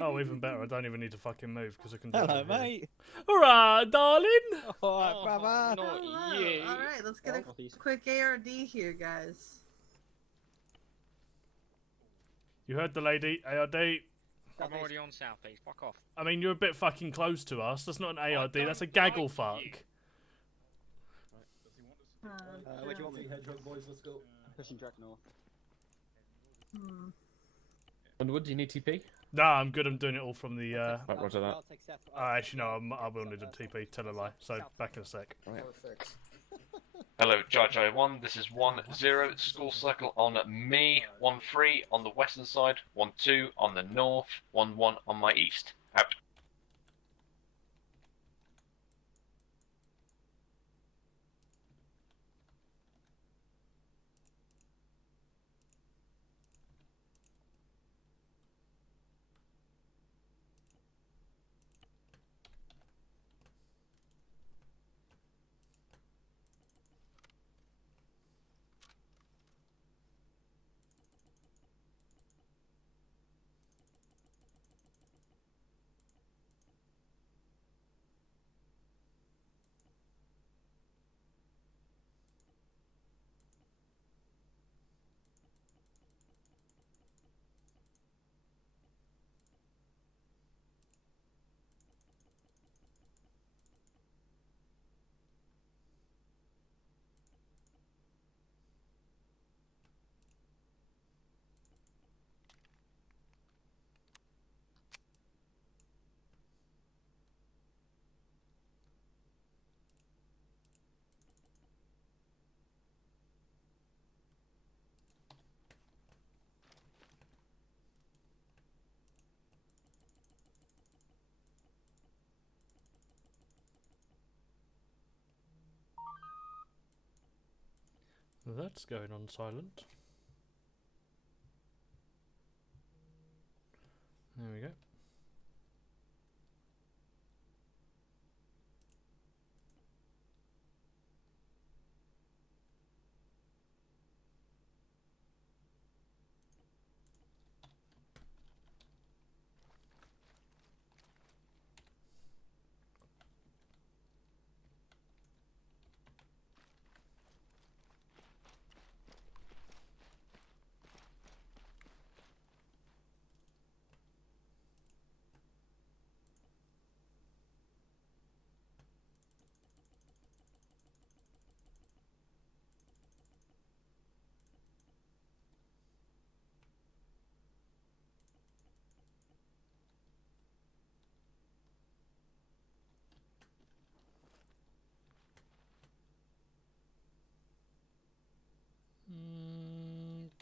Oh, even better. I don't even need to fucking move because I can do it. Hello, from here. mate. Alright, darling. Alright, brother. Not you. Alright, let's get a quick ARD here, guys. You heard the lady. ARD. I'm already on southeast. Fuck off. I mean, you're a bit fucking close to us. That's not an ARD. That's a gaggle fuck. Where do you want me? Hedgehog boys, let's go. Pushing track north. Underwood, do you need TP? Nah, I'm good. I'm doing it all from the. Right, roger that. Actually, no. I will need a TP. Tell a lie. So back in a sec. Perfect. Hello, Jar 1. This is 1-0 school circle on me. 1-3 on the western side. 1-2 on the north. 1-1 on my east. Out. That's going on silent. There we go.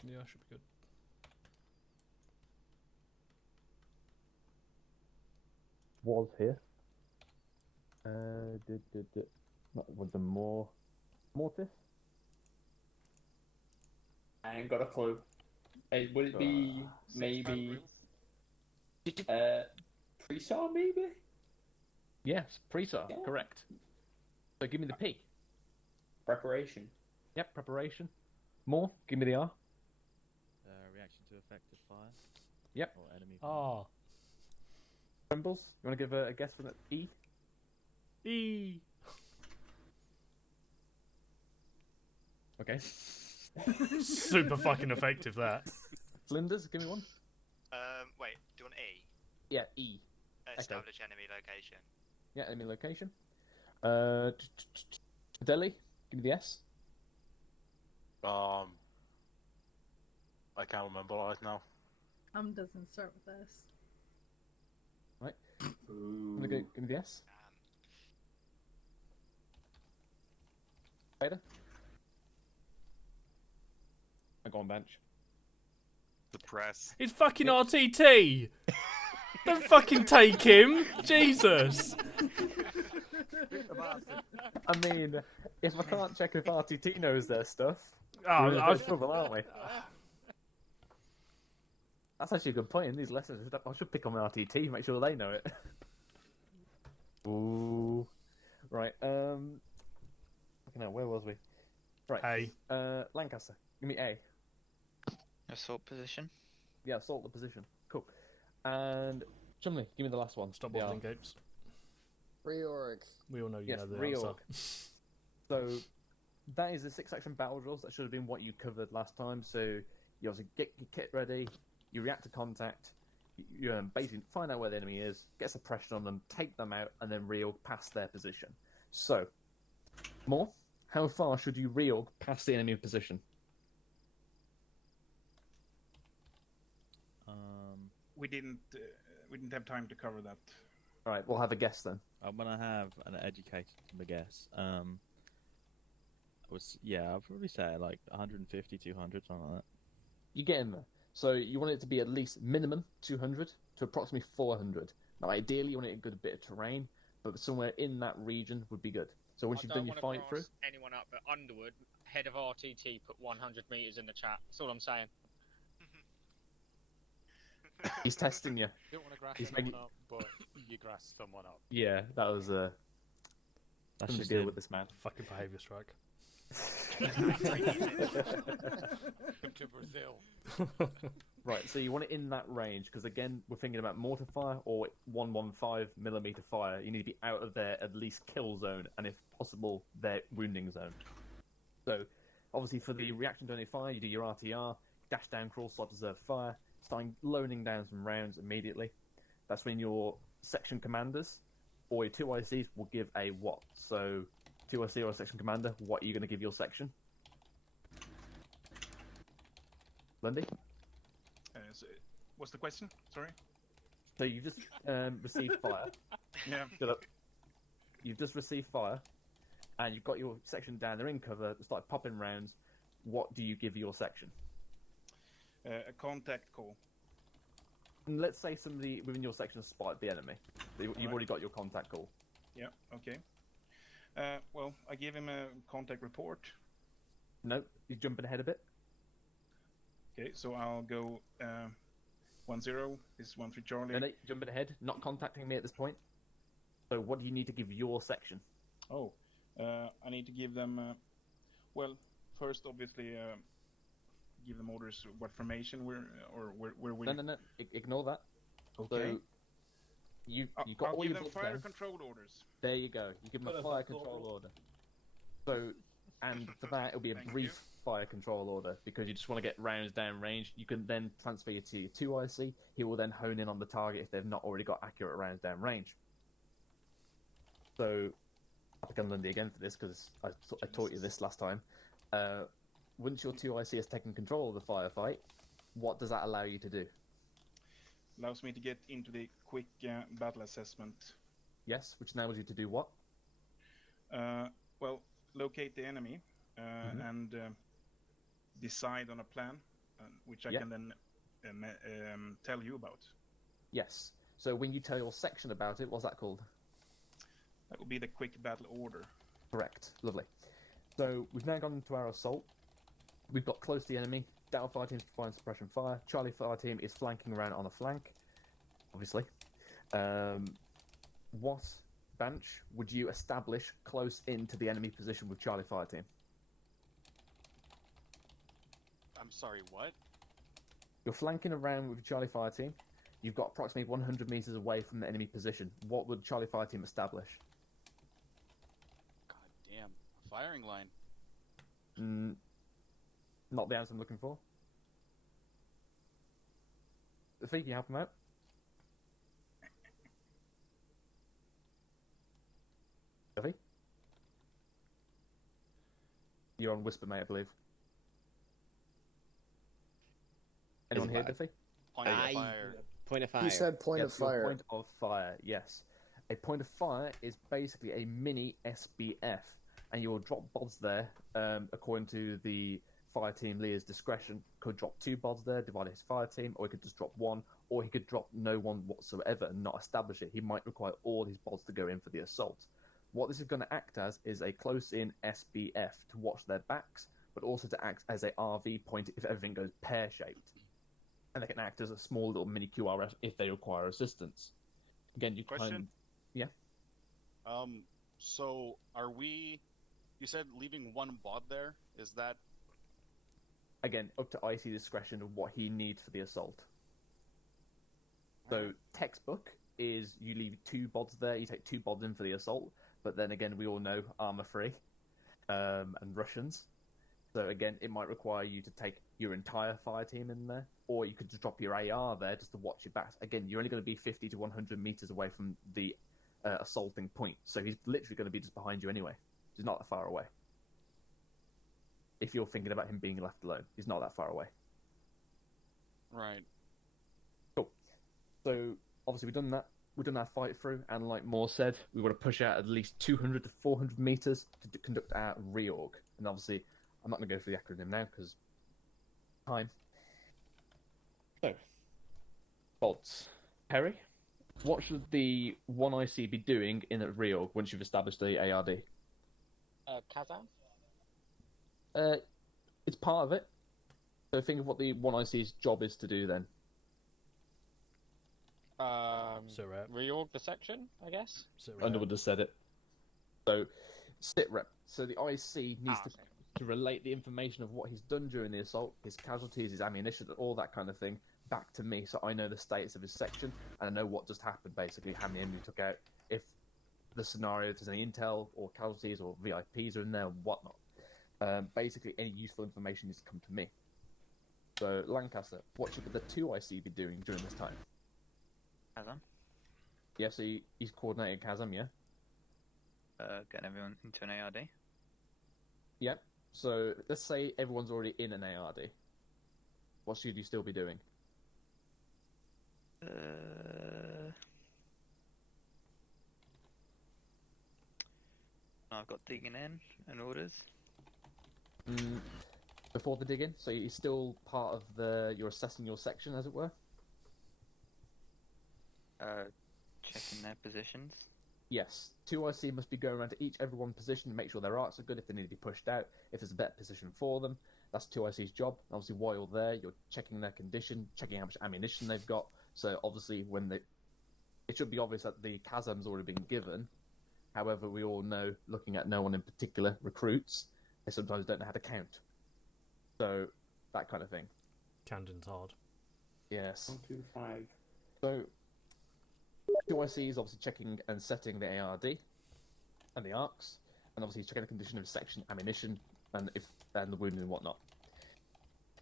Yeah, should be good. Was here. With the Mortis? I ain't got a clue. Would it be maybe Presar maybe? Yes, Presar, Yeah. correct. So give me the P. Preparation. Yep, preparation. More, give me the R. Reaction to effective fire. Yep. Or enemy fire. Ah. Trembles, you want to give a guess for the E? E. Okay. Super fucking effective that. Cylinders, give me one. Wait, do you want E? Yeah, E. Establish enemy location. Yeah, enemy location. Delhi, give me the S. I can't remember right now. Doesn't start with S. Right. I'm gonna go, give me the S. Vader. I go on bench. The press. It's fucking RTT. Don't fucking take him, Jesus. I mean, if I can't check if RTT knows their stuff, Oh, we're in a bit I of trouble, aren't we? That's actually a good point in these lessons. I should pick on RTT, make sure they know it. Ooh. Right, okay, now, where was we? Right. A. Lancaster, give me A. Assault position. Yeah, assault the position. Cool. And Chumley, give me the last one. Stop The bottling R. gapes. Reorg. We all know you Yes, know the reorg. answer. So that is the 6-action battle drills. That should have been what you covered last time. So you obviously get your kit ready, you react to contact, you basically find out where the enemy is, get suppression on them, take them out, and then reorg past their position. So, more? How far should you reorg past the enemy position? We didn't have time to cover that. All right, we'll have a guess then. I'm gonna have an educated guess. I'll probably say like 150, 200, something like that. You get in there. So you want it to be at least minimum 200 to approximately 400. Now, ideally, you want it in a good bit of terrain, but somewhere in that region would be good. So once you've done your fight through, anyone up, but Underwood, head of RTT, put 100 meters in the chat. That's all I'm saying. he's testing you. You don't want to grass He's someone making- up, but you grass someone up. Yeah, that was That's something just to deal him. with this man. Fucking behaviour strike. To Brazil. Right, so you want it in that range, because again, we're thinking about mortar fire or 115mm fire. You need to be out of their at least kill zone, and if possible, their wounding zone. So, obviously for the reaction to any fire, you do your RTR, dash down, crawl, slot, observe fire, starting loading down some rounds immediately. That's when your section commanders or your 2ICs will give a what. So, 2IC or a section commander, what are you going to give your section? Lundy? So, what's the question? Sorry. So you've just received fire. Yeah. Shut up. You've just received fire, and you've got your section down. They're in cover. They start popping rounds. What do you give your section? A contact call. And let's say somebody within your section has spotted the enemy. You've Right. already got your contact call. Yeah. Okay. Well, I give him a contact report. No, you're jumping ahead a bit. Okay, so I'll go 10. This is 13 Charlie. No, jumping ahead. Not contacting me at this point. So what do you need to give your section? Oh, I need to give them. Well, first, obviously, give them orders what formation where we. No. Ignore that. Okay. So you got I'll all give your them bullets fire down. control orders. There you go. You give them a fire control order. So, and for that, it'll be a Thank brief fire control order because you just want to get rounds down range. You can then transfer you to your 2IC. He will then hone in on the target if they've not already got accurate rounds down range. So, I'll pick on Lundy again for this because I taught you this last time. Once your 2IC has taken control of the firefight, what does that allow you to do? Allows me to get into the quick battle assessment. Yes, which enables you to do what? Well, locate the enemy and decide on a plan, which I can then tell you about. Yes. So when you tell your section about it, what's that called? That will be the quick battle order. Correct. Lovely. So we've now gone into our assault. We've got close to the enemy. Delta fire team is providing suppression fire. Charlie fire team is flanking around on a flank, obviously. What bench would you establish close into the enemy position with Charlie fire team? I'm sorry, what? You're flanking around with Charlie fire team. You've got approximately 100 meters away from the enemy position. What would Charlie fire team establish? God damn. A firing line. Not the answer I'm looking for. Can you help him out? Duffy? You're on Whisper, mate, I believe. Anyone here, Duffy? Point of fire. Point of fire. You said point of Yes, your fire. point of fire, yes. A point of fire is basically a mini SBF, and you will drop bods there, according to the fire team leader's discretion. Could drop 2 bods there, divide his fire team, or he could just drop 1, or he could drop no one whatsoever and not establish it. He might require all his bods to go in for the assault. What this is going to act as is a close-in SBF to watch their backs, but also to act as a RV point if everything goes pear-shaped. And they can act as a small little mini QRF if they require assistance. Again, you Question? Yeah? So are we... You said leaving 1 bod there? Is that... Again, up to IC discretion of what he needs for the assault. So textbook is you leave 2 bods there, you take 2 bods in for the assault, but then again we all know armor free, and Russians. So again, it might require you to take your entire fire team in there, or you could just drop your AR there just to watch your back. Again, you're only going to be 50 to 100 meters away from the assaulting point, so he's literally going to be just behind you anyway. He's not that far away. If you're thinking about him being left alone, he's not that far away. Right. Cool. So obviously we've done that. We've done our fight through, and like Moore said, we want to push out at least 200 to 400 meters to conduct our reorg. And obviously, I'm not going to go through the acronym now because time. So, bods. Perry, what should the 1IC be doing in a reorg once you've established the ARD? Kazan? It's part of it. So think of what the 1IC's job is to do then. Reorg the section, I guess. Underwood has said it. So, sit rep. So the IC needs to relate the information of what he's done during the assault, his casualties, his ammunition, all that kind of thing, back to me, so I know the status of his section and I know what just happened. Basically, how many enemy took out, if the scenario, if there's any intel or casualties or VIPs are in there, whatnot. Basically, any useful information needs to come to me. So, Lancaster, what should the 2IC be doing during this time? Kazam? Yeah, so he's coordinating Kazam, yeah? Getting everyone into an ARD? Yep. So, let's say everyone's already in an ARD. What should you still be doing? I've got digging in and orders. Before the dig-in, so you're still part of the... You're assessing your section, as it were? Checking their positions. Yes. 2IC must be going around to everyone position to make sure their arcs are good, if they need to be pushed out, if there's a better position for them. That's 2IC's job. Obviously, while you're there, you're checking their condition, checking how much ammunition they've got. So, obviously, when they... It should be obvious that the Kazam's already been given. However, we all know, looking at no one in particular, recruits, they sometimes don't know how to count. So, that kind of thing. Camden's hard. Yes. 1, 2, 5. So, 2IC is obviously checking and setting the ARD and the arcs, and obviously he's checking the condition of section, ammunition, and the wounded and whatnot.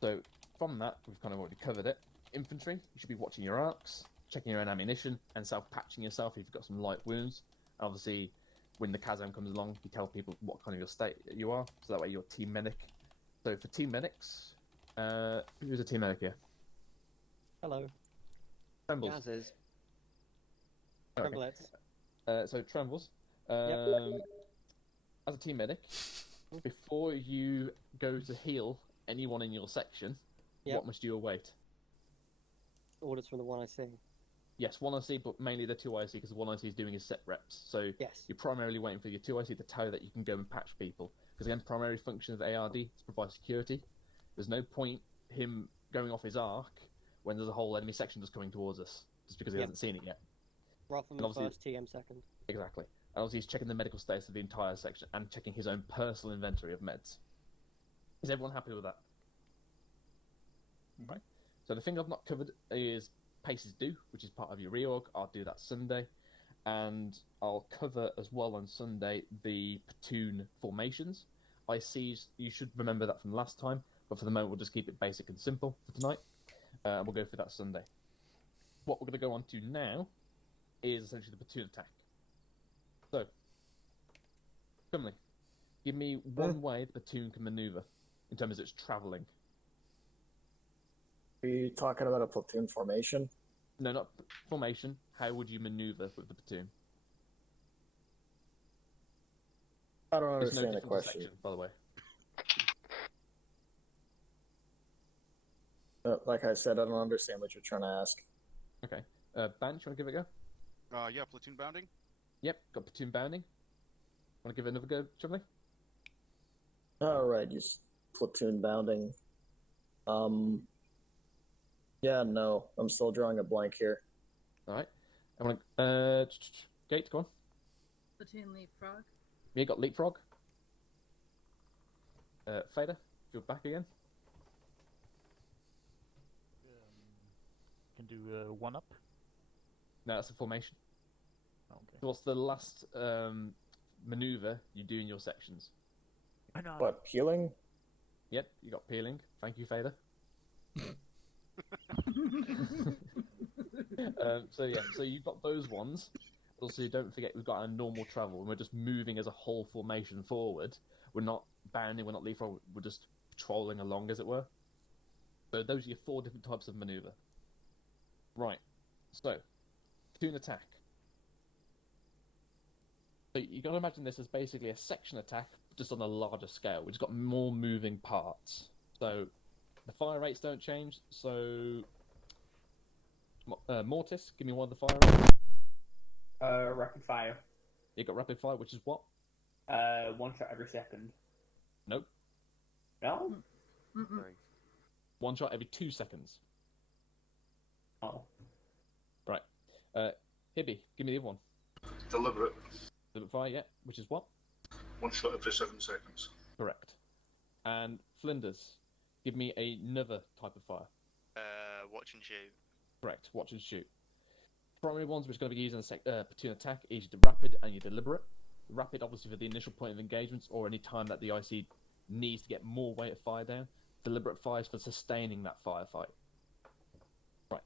So, from that, we've kind of already covered it. Infantry, you should be watching your arcs, checking your own ammunition, and self-patching yourself if you've got some light wounds. And obviously, when the Kazam comes along, you tell people what kind of your state you are, so that way you're team medic. So for team medics, who's a team medic here? Hello. Trembles. Gazzes. Okay. Tremblets. So Trembles, Yep. as a team medic, before you go to heal anyone in your section, what must you await? Orders from the 1IC. Yes, 1IC, but mainly the 2IC, because the 1IC is doing his set reps. So yes. You're primarily waiting for your 2IC to tell you that you can go and patch people. Because again, primary function of the ARD is to provide security. There's no point him going off his arc when there's a whole enemy section just coming towards us, just because he hasn't seen it yet. Rotherham first, TM second. Exactly. And obviously he's checking the medical status of the entire section and checking his own personal inventory of meds. Is everyone happy with that? Right. So the thing I've not covered is Paces Do, which is part of your reorg. I'll do that Sunday. And I'll cover as well on Sunday the platoon formations. ICs, you should remember that from last time, but for the moment we'll just keep it basic and simple for tonight. And we'll go through that Sunday. What we're going to go on to now is essentially the platoon attack. So, Cumley, give me one way the platoon can maneuver in terms of its travelling. Are you talking about a platoon formation? No, not formation. How would you maneuver with the platoon? I don't There's no understand the difference in question. section, by the way. Like I said, I don't understand what you're trying to ask. Okay. Banch, you want to give it a go? Yeah, platoon bounding. Yep, got platoon bounding. Want to give it another go, Chumley? Alright, just platoon bounding. Yeah, no, I'm still drawing a blank here. Alright. I want to... Gate, go on. Platoon leapfrog. Yeah, got leapfrog. Fader, if you're back again. Can do 1 up. No, that's a formation. So what's the last maneuver you do in your sections? What, peeling? Yep, you got peeling. Thank you, Fader. So you've got those ones. Also, don't forget we've got our normal travel, and we're just moving as a whole formation forward. We're not bounding, we're not leapfrog, we're just patrolling along, as it were. So those are your 4 different types of maneuver. Right. So, Platoon Attack. So you got to imagine this as basically a section attack, just on a larger scale. We've just got more moving parts. So the fire rates don't change. So Mortis, give me one of the fire rates. Rapid fire. You got rapid fire, which is what? 1 shot every second. Nope. No? Sorry. 1 shot every 2 seconds. Oh. Right. Hibby, give me the other one. Deliberate. Deliberate fire, yeah. Which is what? 1 shot every 7 seconds. Correct. And Flinders, give me another type of fire. Watch and shoot. Correct. Watch and shoot. Primary ones which are going to be used in a platoon attack is your rapid and your deliberate. Rapid, obviously, for the initial point of engagements or any time that the IC needs to get more weight of fire down. Deliberate fire is for sustaining that firefight. Right.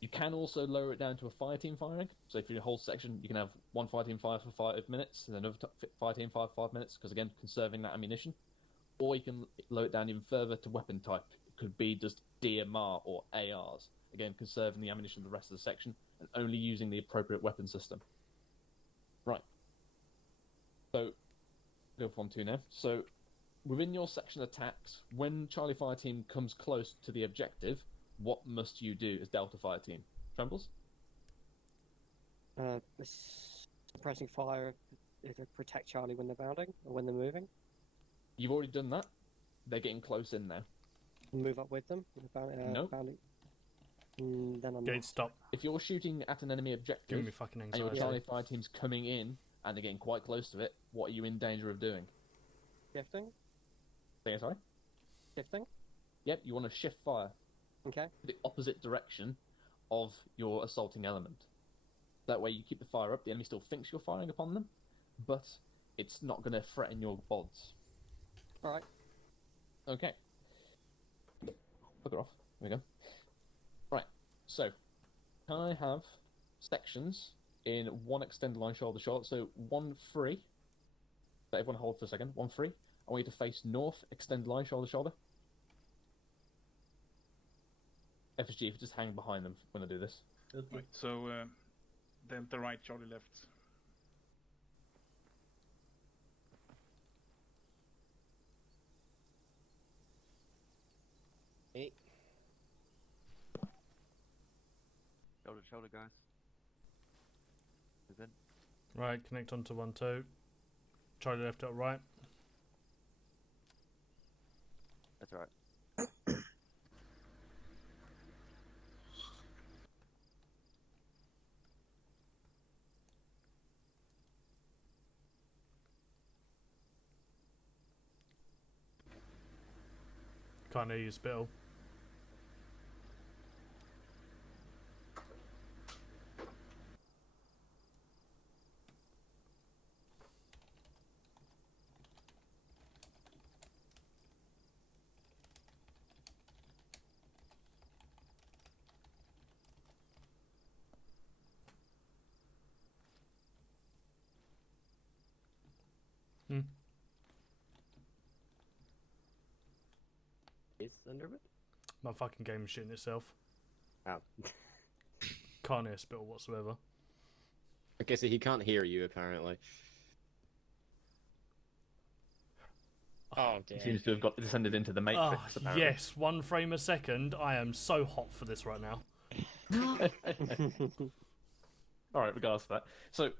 You can also lower it down to a fire team firing. So if you're in a whole section, you can have one fire team fire for 5 minutes and another fire team fire for 5 minutes, because again, conserving that ammunition. Or you can lower it down even further to weapon type. It could be just DMR or ARs. Again, conserving the ammunition of the rest of the section and only using the appropriate weapon system. Right. So, go for 1-2 now. So, within your section attacks, when Charlie Fire Team comes close to the objective, what must you do as Delta Fire Team? Trembles? Suppressing fire to protect Charlie when they're bounding or when they're moving. You've already done that. They're getting close in now. Move up with them. Nope. Bounding. Then I'm Gate not. stop. If you're shooting at an enemy objective, Give me fucking and your anxiety. Charlie Fire Team's coming in and they're getting quite close to it, what are you in danger of doing? Shifting. Say again, sorry? Shifting. Yep, you want to shift fire. Okay. The opposite direction of your assaulting element. That way you keep the fire up, the enemy still thinks you're firing upon them, but it's not going to threaten your bods. Alright. Okay. Fuck it off. There we go. Right, so, can I have sections in 1 extended line shoulder short? So 1 free. Let everyone hold for a second. 1 free. I want you to face north, extended line shoulder shoulder. FSG, if you just hang behind them when I do this. Right, so Delta right, Charlie left. Hey. Shoulder to shoulder, guys. Is it? Right, connect onto 1-2. Charlie left up right. That's right. Can't hear you, Spittle. Is Thunderbird? My fucking game is shitting itself. Oh. Can't hear Spittle whatsoever. Okay, so he can't hear you apparently. Oh, He seems to have got descended into the matrix. Oh, apparently. yes, 1 frame a second. I am so hot for this right now. Alright, regardless of that. So,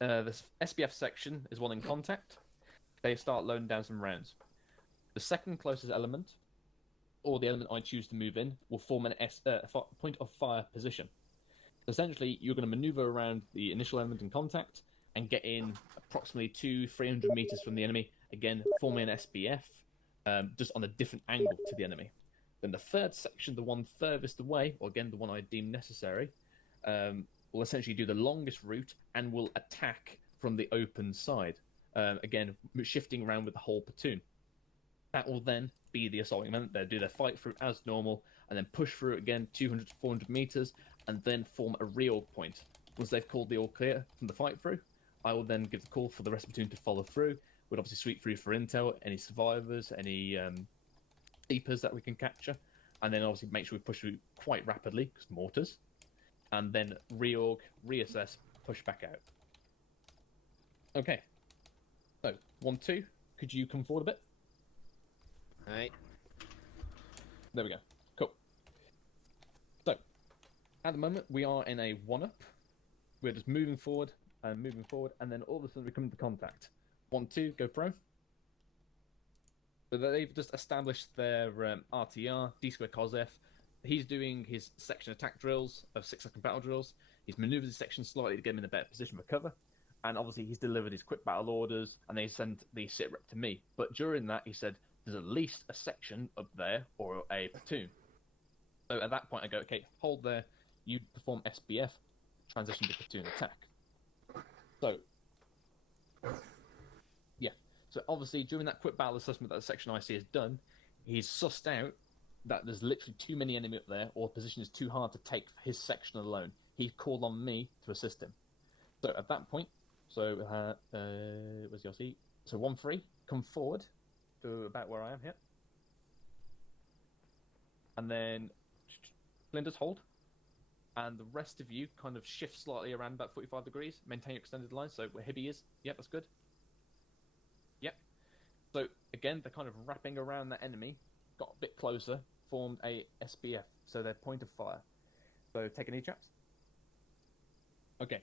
this SBF section is one in contact. They start loading down some rounds. The second closest element, or the element I choose to move in, will form an point of fire position. Essentially, you're going to maneuver around the initial element in contact and get in approximately 200-300 meters from the enemy, again, forming an SBF, just on a different angle to the enemy. Then the third section, the one furthest away, or again, the one I deem necessary, will essentially do the longest route and will attack from the open side. Again, shifting around with the whole platoon. That will then be the assaulting element. They'll do their fight through as normal, and then push through again 200 to 400 meters, and then form a reorg point. Once they've called the all clear from the fight through, I will then give the call for the rest of the platoon to follow through. We'll obviously sweep through for intel, any survivors, any deepers that we can capture, and then obviously make sure we push through quite rapidly, because mortars, and then reorg, reassess, push back out. Okay. So, 1-2, could you come forward a bit? Alright. There we go. Cool. So, at the moment, we are in a 1-up. We're just moving forward, and then all of a sudden we come into contact. 1-2, go prone. So they've just established their RTR, D-square COSF. He's doing his section attack drills, of 6-second battle drills. He's manoeuvred his section slightly to get him in a better position for cover. And obviously he's delivered his quick battle orders, and they sent the sit rep to me. But during that, he said, there's at least a section up there, or a platoon. So at that point I go, okay, hold there, you perform SBF, transition to platoon attack. So, yeah. So obviously during that quick battle assessment that the section IC has done, he's sussed out that there's literally too many enemy up there, or the position is too hard to take for his section alone. He called on me to assist him. So at that point, where's your seat? So 1-3, come forward to about where I am here. And then Flinders hold. And the rest of you kind of shift slightly around about 45 degrees. Maintain your extended line, so where Hibby is. Yep, that's good. Yep. So again, they're kind of wrapping around that enemy. Got a bit closer. Formed a SBF, so their point of fire. So take any chaps. Okay.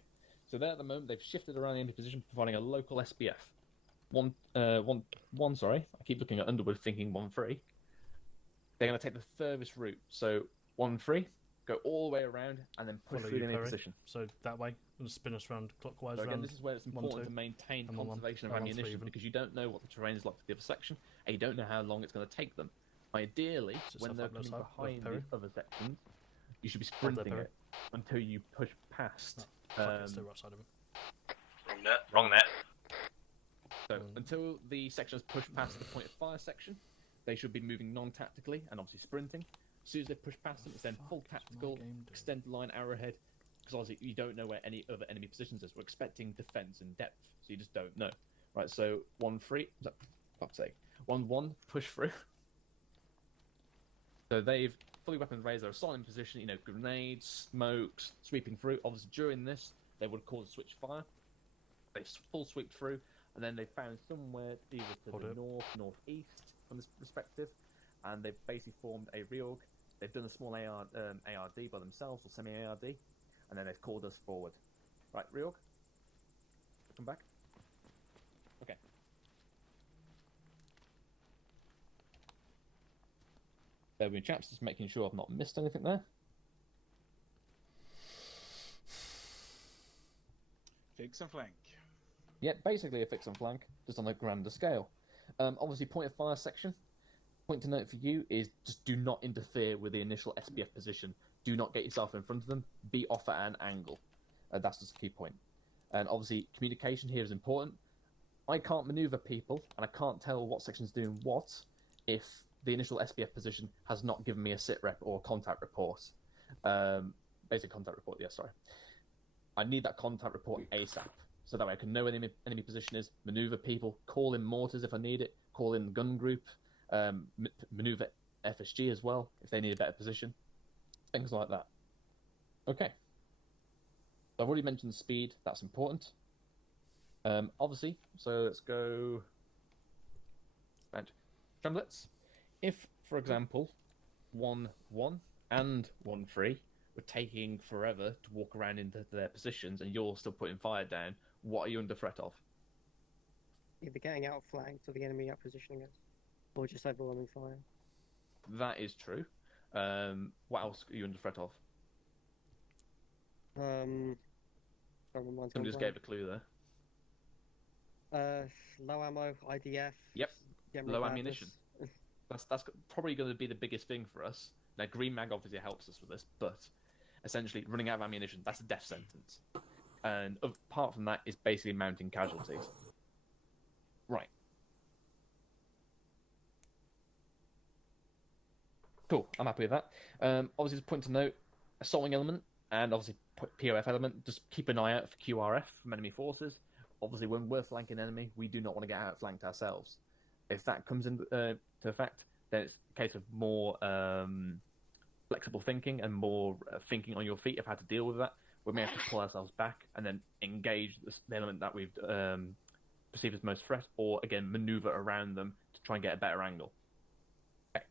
So there at the moment, they've shifted around the enemy position, providing a local SBF. Sorry. I keep looking at Underwood thinking 1-3. They're going to take the furthest route. So 1-3, go all the way around, and then push through the enemy position. So that way, and spin us around clockwise. So again, round this is where it's important 1-2. to maintain And 1-1. conservation of Or 1-3 ammunition, even. because you don't know what the terrain is like for the other section, and you don't know how long it's going to take them. Ideally, So when stuff they're like coming this, like behind Perry. the other sections, you should be Hold there, sprinting Perry. it until you push past. Fuck, it's still right side of it. Wrong net. Wrong net. So until the section has pushed past the point of fire section, they should be moving non-tactically and obviously sprinting. As soon as they push past them, it's then full tactical, extend the line arrowhead, because obviously you don't know where any other enemy positions is. We're expecting defense in depth, so you just don't know. Right, so 1-3, fuck's sake. 1-1, push through. So they've fully weapons raised, they're assaulting position, you know, grenades, smokes, sweeping through. Obviously during this, they would cause a switch fire. They full sweep through, and then they found somewhere either to the north, northeast from this perspective, and they've basically formed a reorg. They've done a small ARD by themselves, or semi-ARD, and then they've called us forward. Right, reorg. Come back. Okay. There we go, chaps, just making sure I've not missed anything there. Fix and flank. Yeah, basically a fix and flank, just on a grander scale. Obviously, point of fire section. Point to note for you is just do not interfere with the initial SBF position. Do not get yourself in front of them. Be off at an angle. That's just a key point. And obviously, communication here is important. I can't maneuver people, and I can't tell what section's doing what if the initial SBF position has not given me a sit rep or a contact report. Basic contact report, yeah, sorry. I need that contact report ASAP, so that way I can know where the enemy position is, maneuver people, call in mortars if I need it, call in the gun group, maneuver FSG as well if they need a better position, things like that. Okay. I've already mentioned speed, that's important. Obviously, so let's go. Tremblets. If, for example, 1-1 and 1-3 were taking forever to walk around into their positions and you're still putting fire down, what are you under threat of? Either getting outflanked or the enemy out positioning us, or just overwhelming fire. That is true. What else are you under threat of? Somebody just gave a clue there. Low ammo, IDF. Yep. general Low badness. ammunition. That's probably going to be the biggest thing for us. Now, green mag obviously helps us with this, but essentially running out of ammunition. That's a death sentence. And apart from that, is basically mounting casualties. Right. Cool, I'm happy with that. Obviously, just a point to note, assaulting element and obviously POF element, just keep an eye out for QRF from enemy forces. Obviously, when we're flanking enemy, we do not want to get outflanked ourselves. If that comes into effect, then it's a case of more flexible thinking and more thinking on your feet of how to deal with that. We may have to pull ourselves back and then engage the element that we've perceived as most threat, or again, maneuver around them to try and get a better angle. Okay.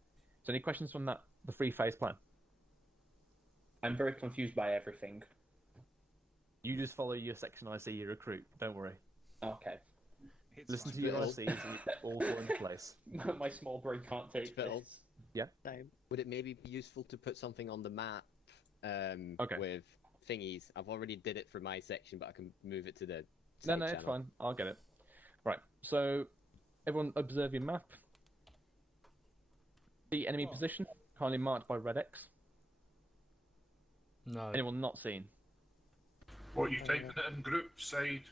So any questions from that, the 3-phase plan? I'm very confused by everything. You just follow your section IC, you recruit. Don't worry. Okay. Listen to your ICs and all fall into place. My small brain can't take Phil, this. Yeah. would it maybe be useful to put something on the map Okay. with thingies? I've already did it for my section, but I can move it to the No, side it's channel. fine. I'll get it. Right. So, everyone observe your map. The enemy position, kindly marked by red X. No. Anyone not seen? What, you typing it in group, side?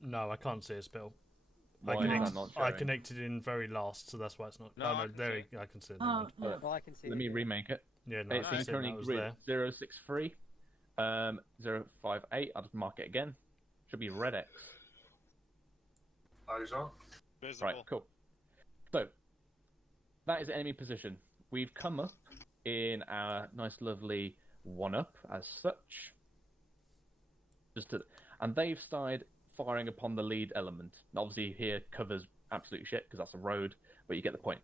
No, I can't see a spill. Why is that not I showing? connected in very last, so that's why it's not. No, I can there see I can see it. Oh, now. yeah. Well, I can see. Let me remake it. Yeah, no, It's I can see it currently now, it was grid there. 063, 058. I'll just mark it again. Should be red X. Eyes on. Visible. Right, cool. So, that is the enemy position. We've come up in our nice, lovely 1-up as such. And they've started firing upon the lead element. Obviously, here covers absolute shit because that's a road, but you get the point.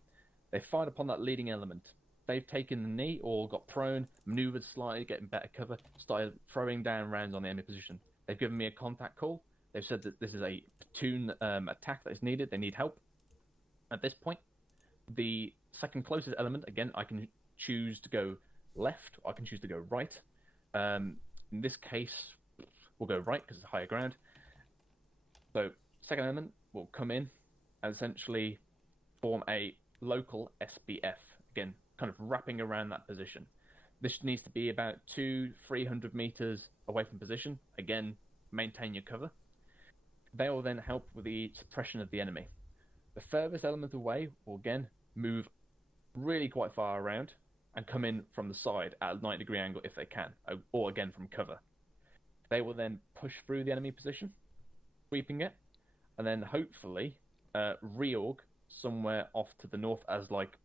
They fired upon that leading element. They've taken the knee or got prone, maneuvered slightly, getting better cover, started throwing down rounds on the enemy position. They've given me a contact call. They've said that this is a platoon attack that is needed. They need help. At this point, the second closest element, again, I can choose to go left or I can choose to go right. In this case, we'll go right because it's higher ground. So, second element will come in and essentially form a local SBF. Again, kind of wrapping around that position. This needs to be about 200-300 meters away from position. Again, maintain your cover. They will then help with the suppression of the enemy. The furthest element away will again move really quite far around and come in from the side at a 90-degree angle if they can, or again from cover. They will then push through the enemy position, sweeping it, and then hopefully reorg somewhere off to the north as like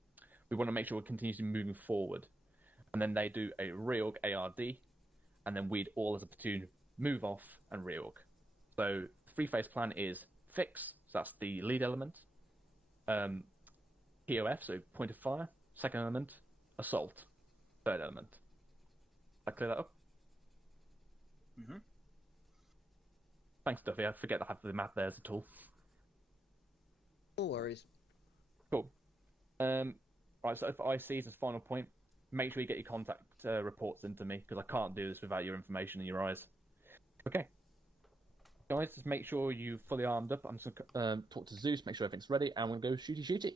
we want to make sure we're continuously moving forward. And then they do a reorg ARD, and then we'd all as a platoon move off and reorg. So the 3-phase plan is fix, so that's the lead element, POF, so point of fire, second element, assault, third element. I clear that up? Mm-hmm. Thanks, Duffy. I forget to have the map there as a tool. No worries. Cool. Right, so for ICs as final point, make sure you get your contact reports into me, because I can't do this without your information in your eyes. Okay. Guys, just make sure you're fully armed up. I'm just going to talk to Zeus, make sure everything's ready, and we'll go shooty.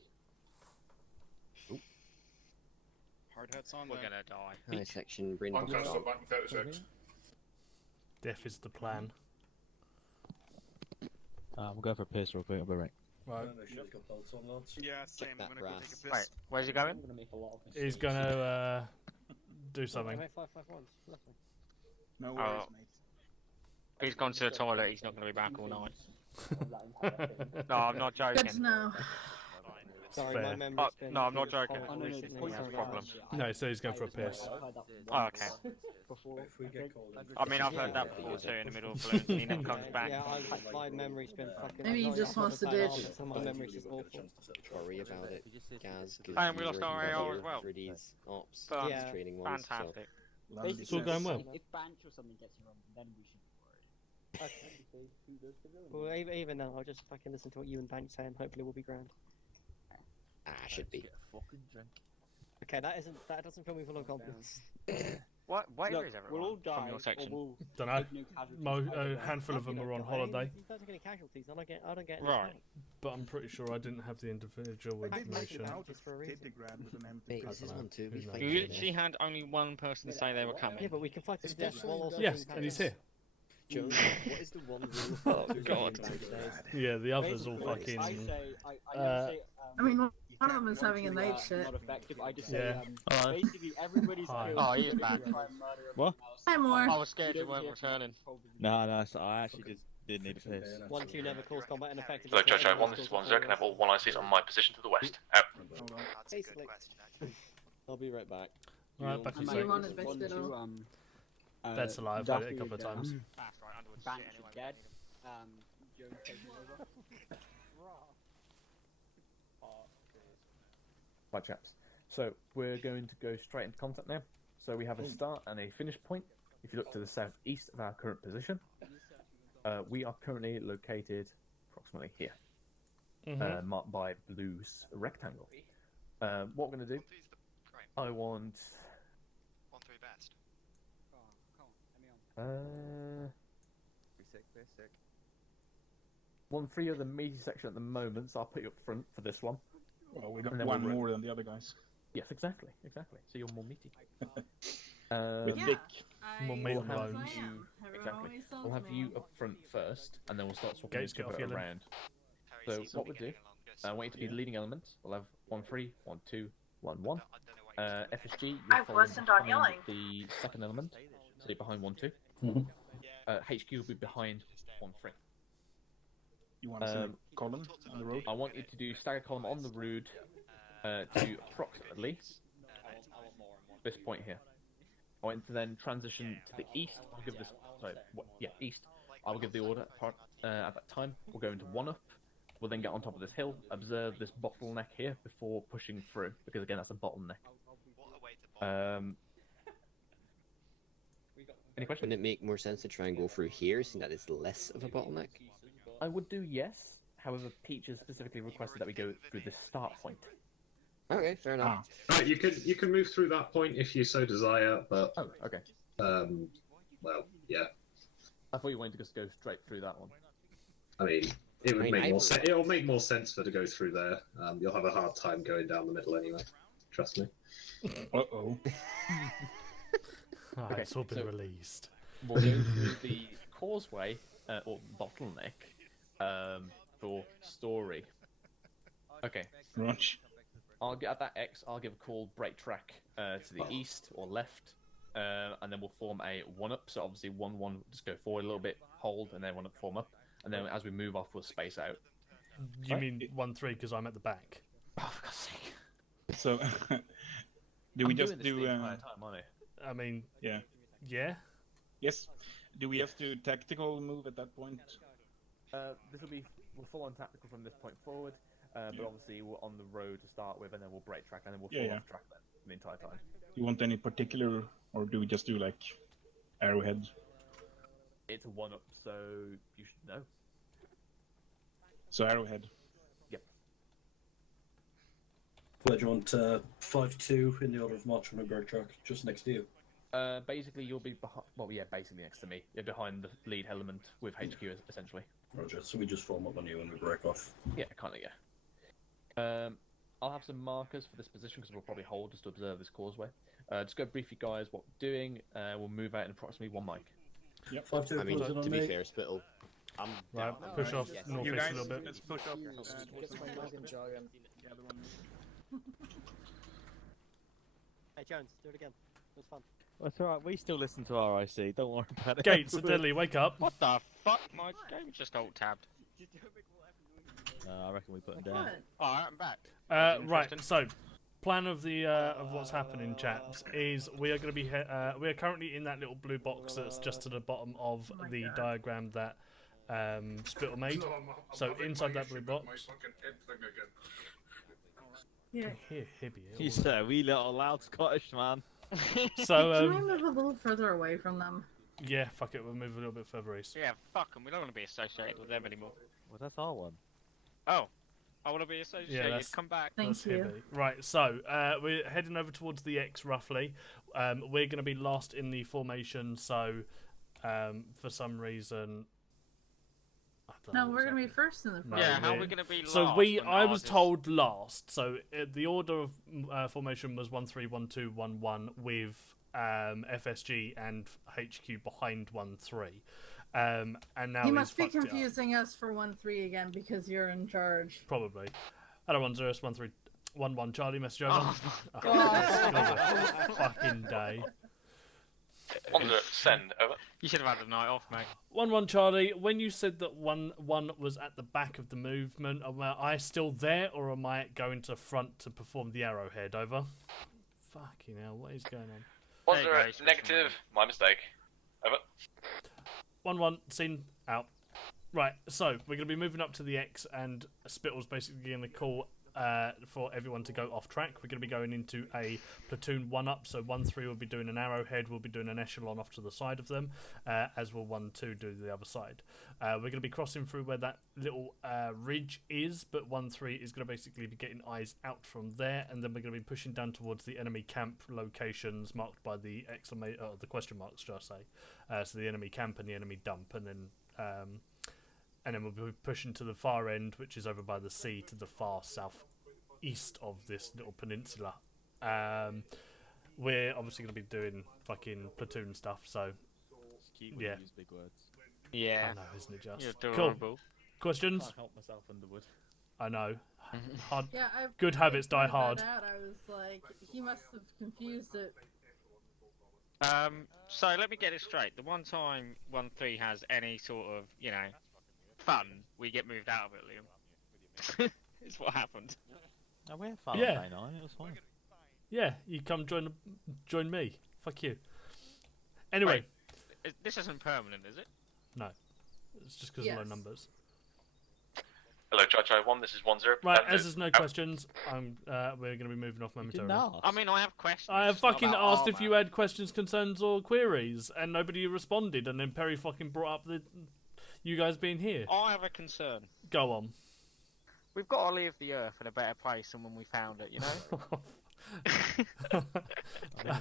Hard hats on. We're there. gonna die. Hi, section green. Uncancelled back in 36. Death is the plan. We'll go for a piss real quick. I'll be right. Right. Yeah, same. I'm gonna go take a piss. Wait, where's he going? He's gonna do something. 551. Lovely. No Oh. worries, mate. He's gone to the toilet. He's not gonna be back all night. No, I'm not Good joking. to know. Sorry, Fair. my memory's been. No, I'm not joking. horrible This is recently. a problem. No, so he's going for a piss. Oh, okay. I mean, I've heard that before too in the middle of balloons, and he never comes back. Yeah, my memory's been fucking. Maybe he I've just not wants to had a bad ditch. arm, so my memory's just awful. Worry about it. Gaz, And we lost our AR as well. These ops, But Yeah. training ones. Fantastic. It's all going well. If Banch or something gets you wrong, then we should worry. Well, even then, I'll just fucking listen to what you and Bank say, and hopefully we'll be grand. Should be. Okay, that doesn't fill me full of confidence. Where Look, is everyone we'll all die, from your section? or we'll Don't know. take no casualties. A handful of them are on holiday, If you don't take any casualties, I don't get any Right. panic. but I'm pretty sure I didn't have the individual information. Just for a reason. Mate, this is one too. We fight You today. literally had only one person say they were coming. Yeah, but we can fight to the death while also Yes, being and he's panicked. here. Joe, what is the one rule? Oh, God. Yeah, the others all Basically, fucking. I say, I never say, I mean, one you of them is having a night shift. Not effective. I just Yeah. say, Hello. basically everybody's Hi. killed. Oh, he is Everybody's back. gonna try and murder What? everyone else. Hi, more. I was scared you don't weren't hear from returning. probably No, so I actually just didn't need a piss. 1-2 never cause combat ineffective. Hello, Judge 1, this is 1-0. Can I have all 1 ICs on my position to the west? Out. That's a good Basically. question, actually. I'll be right back. Right, back in I'm sight. on his hospital. Bed's alive, I did it a couple of times. That's right, Underwood's Banks shit is anyway. dead. Joe taking over. Right, chaps. So we're going to go straight into contact now. So we have a start and a finish point. If you look to the southeast of our current position, we are currently located approximately here, marked by blue rectangle. What we're going to do, I want. 1-3 best. We're sick. 1-3 of the meaty section at the moment, so I'll put you up front for this one. Well, we got And then one we'll- more than the other guys. Yes, exactly. So you're more meaty. With Yeah, Dick. More I meat on We'll have bones. you, Everyone exactly. always tells We'll have me. you up front first, and then we'll start swapping Gates, each get off other your limb. around. So what we'll do, I want you to be the leading element. We'll have 1-3, 1-2, 1-1. FSG, you'll I follow wasn't on behind yelling. the second element, so you're behind 1-2. HQ will be behind 1-3. You want to send a column on the road? I want you to do stagger column on the road to approximately this point here. I want to then transition to the east. I'll give this, east. I will give the order at that time. We'll go into 1-up. We'll then get on top of this hill, observe this bottleneck here before pushing through, because again, that's a bottleneck. Any questions? Wouldn't it make more sense to try and go through here, seeing that it's less of a bottleneck? I would do yes. However, Peach has specifically requested that we go through the start point. Okay, fair enough. Right, you can move through that point if you so desire, but Oh, okay. well, yeah. I thought you wanted to just go straight through that one. I mean, it would I mean, make I more would. sense. It'll make more sense for to go through there. You'll have a hard time going down the middle anyway. Trust me. Uh-oh. Okay, It's all been so- released. We'll go through the causeway, or bottleneck, for story. Okay. Rush. I'll get at that X. I'll give a call break track to the east or left, and then we'll form a 1-up. So obviously 1-1, just go forward a little bit, hold, and then 1-up, form up, and then as we move off, we'll space out. You mean 1-3 because I'm at the back? Oh, for God's sake! So, do we just do? the entire time, aren't I? I mean, Yeah. yeah. Yes. Do we have to tactical move at that point? This will be we'll full on tactical from this point forward, but obviously we're on the road to start with, and then we'll break track, and then we'll fall off track then the entire time. You want any particular, or do we just do like arrowhead? It's a 1-up, so you should know. So arrowhead. Yep. Where do you want 5-2 in the order of march on a break track, just next to you? Basically, you'll be behind. Well, yeah, basically next to me. You're behind the lead element with HQ essentially. Roger. So we just form up on you and we break off. Yeah, kind of. Yeah. I'll have some markers for this position because we'll probably hold just to observe this causeway. Just go briefly, guys. What we're doing? We'll move out in approximately 1 mic. Yep. 5-2. I mean, closing on to be me. fair, Spittle, I'm Right, down. push off Yes. north You east guys, a little bit. let's push up. Hey Jones, do it again. It was fun. That's alright, we still listen to RIC, don't worry about it. Gates, Deadly, wake up. What the fuck? My game just alt-tabbed. No, I reckon we put him down. Alright, I'm back. Right, so plan of the of what's happening, chaps, is we are going to be we are currently in that little blue box that's just to the bottom of the diagram that Spittle made. So inside that blue box. Yeah. Here, Hibby. You say, we little loud Scottish man. So Can we move a little further away from them? yeah, fuck it, we'll move a little bit further east. Yeah, fuck them. We don't want to be associated with them anymore. Well, that's our one. Oh. I want to be associated. Yeah, Come back. That's Hibby. Right, so we're heading over towards the X roughly. We're going to be last in the formation, so for some reason. No, we're gonna be first in the No, formation. Yeah, how are we gonna be last? So I was ours is- told last. So the order of formation was 1-3-1-2-1-1 with FSG and HQ behind 1-3. And now You he's must be fucked it up. confusing us for 1-3 again because you're in charge. Probably. Hello, 1-0, 1-3-1-1. Charlie, message over. Oh, Oh, God. it's fucking day. 1-0, send over. You should have had the night off, mate. 1-1 Charlie, when you said that 1-1 was at the back of the movement, am I still there or am I going to front to perform the arrowhead? Over. Fucking hell, what is going on? 1-0, negative, my mistake. Over. 1-1, scene out. Right, so we're going to be moving up to the X, and Spittle's basically going to call for everyone to go off track. We're going to be going into a platoon 1-up, so 1-3 will be doing an arrowhead, we'll be doing an echelon off to the side of them, as will 1-2 do the other side. We're going to be crossing through where that little ridge is, but 1-3 is going to basically be getting eyes out from there, and then we're going to be pushing down towards the enemy camp locations marked by the the question marks, should I say. So the enemy camp and the enemy dump, and then we'll be pushing to the far end, which is over by the sea, to the far southeast of this little peninsula. We're obviously going to be doing fucking platoon stuff, so yeah. Use big words. Yeah. I know, isn't it just? You're Cool. adorable. Questions? Can't help myself, Underwood. I know. Hard. Yeah, Good habits die pointed hard. that out. I was like, he must have confused it. So let me get it straight. The one time 1-3 has any sort of, fun, we get moved out of it, Liam. Is what happened. No, we had fun Yeah. on day 9, it was fine. Yeah, you come join me. Fuck you. Anyway. Wait, this isn't permanent, is it? No. It's just because of low numbers. Hello, Chai 1, this is 1-0. Right, as there's no questions, we're going to be moving off momentarily. I mean, I have questions. I have not fucking about asked if Arma. you had questions, concerns, or queries, and nobody responded, and then Perry fucking brought up you guys being here. I have a concern. Go on. We've got to leave the Earth in a better place than when we found it, you know?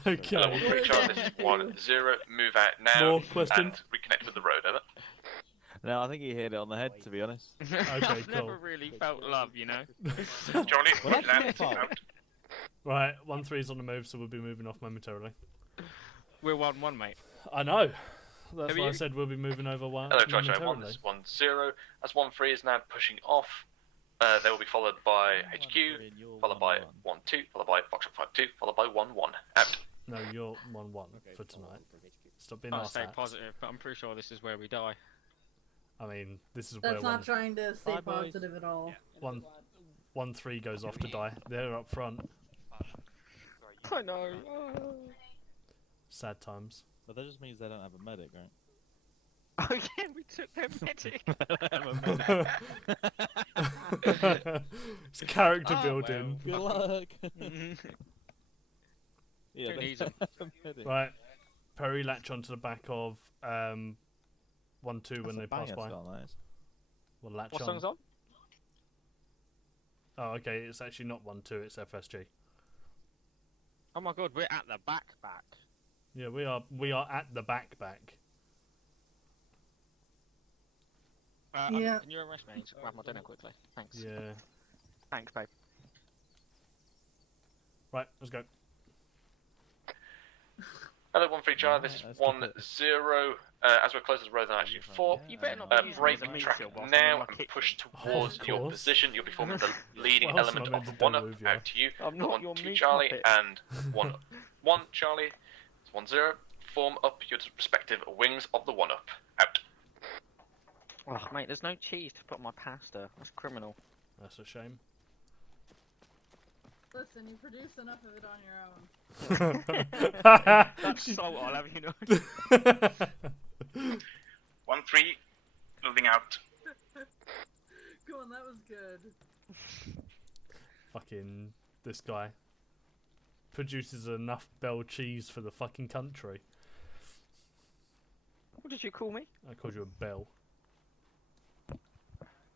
Okay. Hello, 1-3 Charlie, this is 1-0. Move out now More questions? and reconnect with the road, over. No, I think he hit it on the head, to be honest. Okay, I've cool. never really felt love, you know? Charlie, Well, that's land, your fault. out. Right, 1-3's on the move, so we'll be moving off momentarily. We're 1-1, mate. I know. That's Who are why I you? said we'll be moving over Hello, Chai 1, momentarily. this is 1-0. As 1-3 is now pushing off, they will be followed by HQ, followed by 1-2, followed by Foxtrot 5-2, followed by 1-1. Out. No, you're 1-1 for tonight. Stop being I'll arse stay hats. positive, but I'm pretty sure this is where we die. I mean, this is That's where not trying to stay Bye, boys. positive at all. 1-3 goes off to die. They're up front. I know. Sad times. But that just means they don't have a medic, right? Oh yeah, we took their medic. It's character Oh, building. Good luck. Who they needs 'em? have a medic. Right, Perry latch onto the back of 1-2 when That's they a pass banger by. start, that is. Well, latch What on. song's on? Oh, okay. It's actually not 1-2. It's FSG. Oh my god, we're at the back. Yeah, we are. We are at the back. Yeah. Can you arrest me? Grab my dinner quickly. Thanks. Yeah. Thanks, babe. Right, let's go. Hello, 1-3 Charlie, this is 1-0. As we're close to the road, and actually 4. You better not be using Break it as a meat track shield whilst I'm now in my and kitchen. push towards Of your course. position. You'll be forming the leading What else am I element meant of to 1-up do with you? out to you. I'm not your 1-2 meat Charlie puppet. and 1-1 Charlie. It's 1-0. Form up your respective wings of the 1-up. Out. Oh, mate, there's no cheese to put on my pasta. That's criminal. That's a shame. Listen, you produce enough of it on your own. That's salt, I'll have you know. 1-3, moving out. Come on, that was good. Fucking this guy produces enough bell cheese for the fucking country. What did you call me? I called you a bell.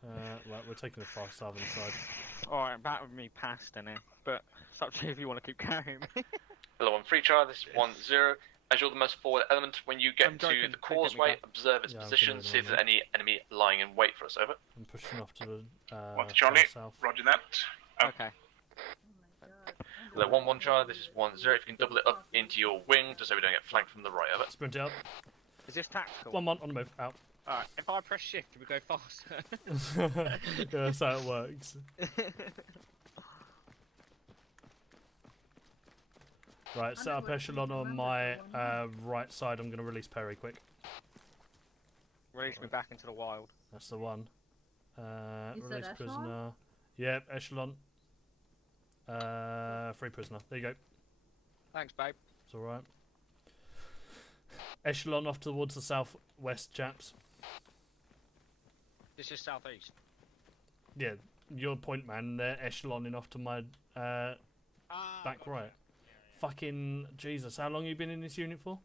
Right, we're taking the far southern side. Alright, that would me past in it, but it's up to you if you want to keep carrying me. Hello, 1-3 Charlie, this is 1-0. As you're the most forward element, when you get to the causeway, observe its position, see if there's any enemy lying in wait for us, over. I'm pushing off to the 1 Charlie, south. roger that. Okay. Hello, 1-1 Charlie, this is 1-0. If you can double it up into your wing, just so we don't get flanked from the right, over. Sprint out. Is this tactical? 1-1 on the move, out. Alright, if I press shift, do we go faster? Yeah, that's how it works. Right, set up echelon on my right side. I'm going to release Perry quick. Release me back into the wild. That's the one. You said Release echelon? prisoner. Yep, echelon. Free prisoner. There you go. Thanks, babe. It's alright. Echelon off towards the southwest, chaps. This is southeast. Yeah, your point man. They're echeloning off to my back right. Fucking Jesus, how long have you been in this unit for?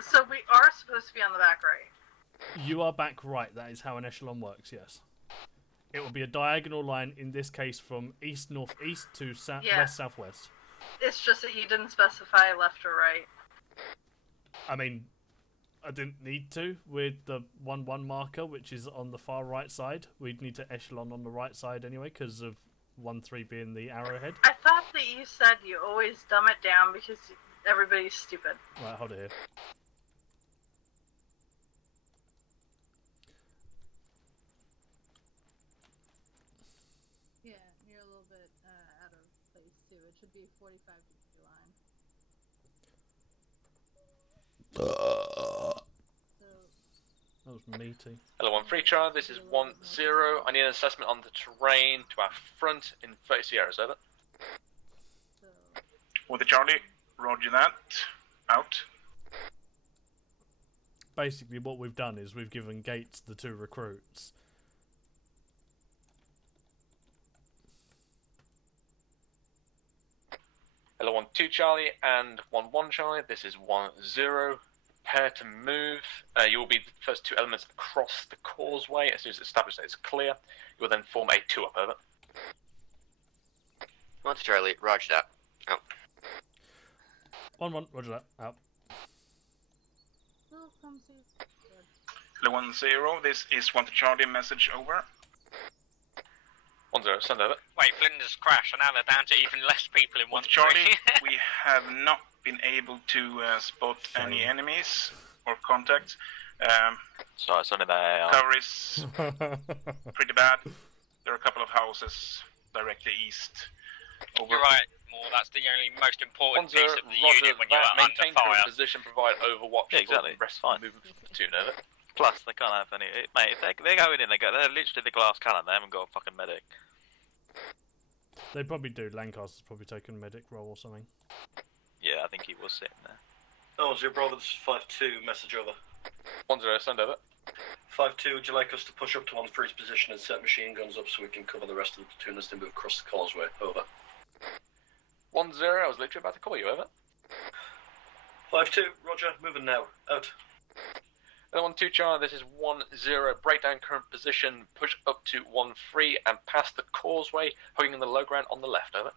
So we are supposed to be on the back right. You are back right, that is how an echelon works, yes. It will be a diagonal line, in this case from east-northeast to Yeah. west-southwest. It's just that he didn't specify left or right. I mean, I didn't need to with the 1-1 marker, which is on the far right side. We'd need to echelon on the right side anyway, because of 1-3 being the arrowhead. I thought that you said you always dumb it down because everybody's stupid. Right, hold it here. Yeah, you're a little bit out of place too. It should be 45-degree line. That was meaty. Hello, 1-3 Charlie, this is 1-0. I need an assessment on the terrain to our front in 30 Sierras, over. With the Charlie, roger that. Out. Basically, what we've done is we've given Gates the 2 recruits. Hello, 1-2 Charlie and 1-1 Charlie, this is 1-0. Prepare to move. You will be the first 2 elements across the causeway. As soon as it's established that it's clear, you will then form a 2-up, over. 1 Charlie, roger that. Out. 1-1, roger that, out. Hello, 1-0, this is 1 Charlie, message over. 1-0, send over. Wait, Flinders crashed, and now they're down to even less people in 1-3. Charlie, we have not been able to spot any enemies or contacts. Sorry, it's only there. Cover is pretty bad. There are a couple of houses directly east. Over. You're right, Moore, that's the only most important 1-0, piece of the roger unit when you're that. under Maintain fire. current position, provide overwatch. Yeah, exactly. For the rest of the movement from platoon, over. Plus, they can't have any. Mate, if they're going in, they're literally the glass cannon. They haven't got a fucking medic. They probably do. Lancaster's probably taken a medic role or something. Yeah, I think he was sitting there. Oh, it's your brother, this is 5-2, message over. 1-0, send over. 5-2, would you like us to push up to 1-3's position and set machine guns up so we can cover the rest of the platoon as they move across the causeway? Over. 1-0, I was literally about to call you, over. 5-2, roger, moving now. Out. Hello, 1-2 Charlie, this is 1-0. Break down current position, push up to 1-3 and pass the causeway, hugging the low ground on the left, over.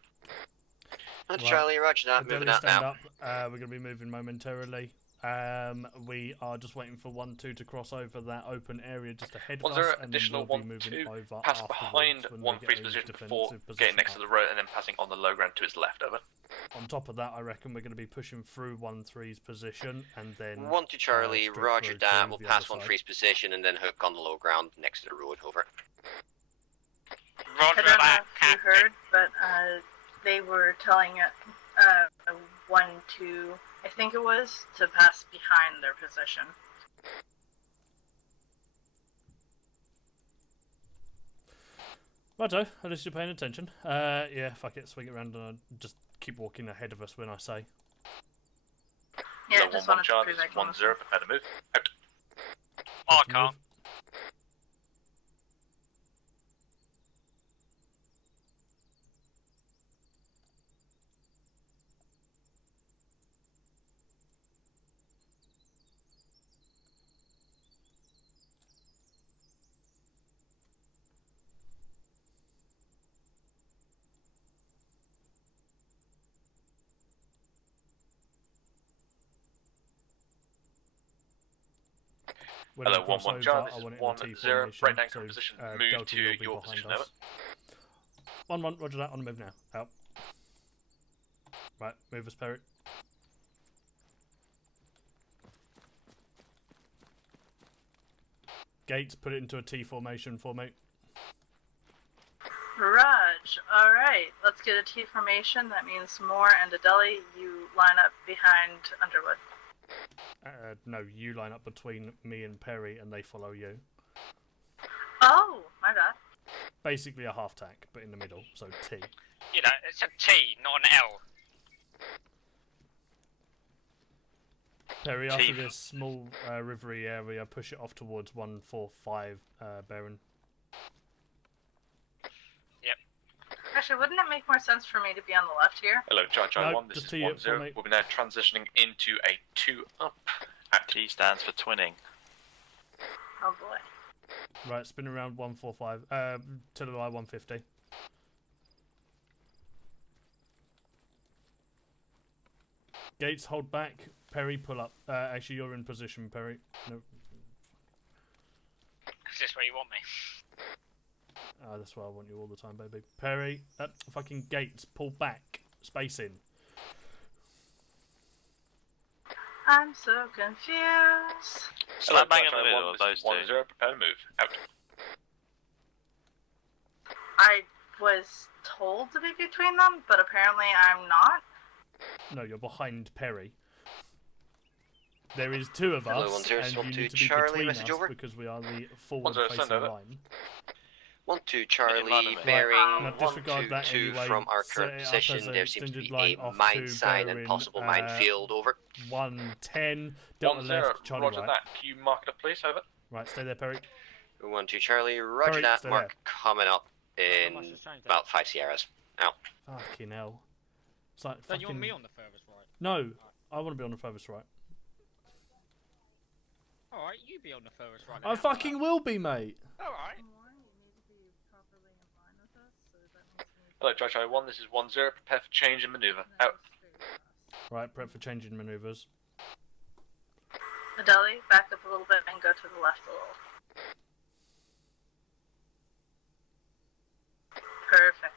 1 Charlie, roger that. Moving out now. We're going to be moving momentarily. We are just waiting for 1-2 to cross over that open area just ahead of us, 1-0, and additional then we'll be moving 1-2, over pass afterwards behind when we get 1-3's a position before defensive getting next position to the road and then passing on the low ground to his left, over. On top of that, I reckon we're going to be pushing through 1-3's position, and then 1 Charlie, straight roger through that. to We'll the pass other 1-3's position and then hook on the low ground next to the road. Over. Roger I don't know that, if you heard, but they were telling 1-2, I think it was, to pass behind their position. Righto, at least you're paying attention. Yeah, fuck it, swing it around and just keep walking ahead of us when I say. Yeah, Hello, just 1-1 wanted to Charlie, prove this I is can 1-0, prepare to move. Out. I can't. When Hello, I cross 1-1 over, Charlie, I this want is it in a T 1-0. formation, Break down so, position, Delta move will to be your behind position, us. over. 1-1, roger that, on the move now. Out. Right, move us, Perry. Gates, put it into a T formation for me. Raj, alright, let's get a T formation. That means Moore and Adeli, you line up behind Underwood. No, you line up between me and Perry, and they follow you. Oh, my bad. Basically a half tack, but in the middle, so T. You know, it's a T, not an L. Perry, after this small rivery area, push it off towards 145 Baron. Yep. Actually, wouldn't it make more sense for me to be on the left here? Hello, Charlie No, 1, this just is T it for 1-0. me. We'll be now transitioning into a 2-up. T stands for twinning. Oh boy. Right, spin around 145, to the line 150. Gates, hold back. Perry, pull up. Actually, you're in position, Perry. No. Is this where you want me? That's why I want you all the time, baby. Perry, fucking Gates, pull back. Space in. I'm so confused. Slap bang in the Charlie middle 1, of those this is two. 1-0. Prepare to move. Out. I was told to be between them, but apparently I'm not. No, you're behind Perry. There is two of Hello, us, 1-0, and one you two need to be Charlie, between message us over. because we are the 1-0, send forward-facing over. line. 1-2 Charlie, line of me. bearing Now disregard that 122 anyway. from our Set current it up position. as an There seems to be extended line a off mine to sign bearing, and possible minefield. Over. 110, Delta 1-0. left, Charlie Roger right. that. Can you mark it up, please? Over. Right, stay there, Perry. 1-2 Charlie, roger Perry, that. stay Mark coming up in much has changed about 5 Sierras. Out. Fucking hell. It's like Don't you want fucking... me on the furthest right? No, I want to be on the furthest right. Alright, you be on the furthest right. I fucking will be, mate. Alright. Hello, Charlie 1, this is 1-0. Prepare for change and maneuver. Out. Right, prep for changing manoeuvres. Adeli, back up a little bit and go to the left a little. Perfect.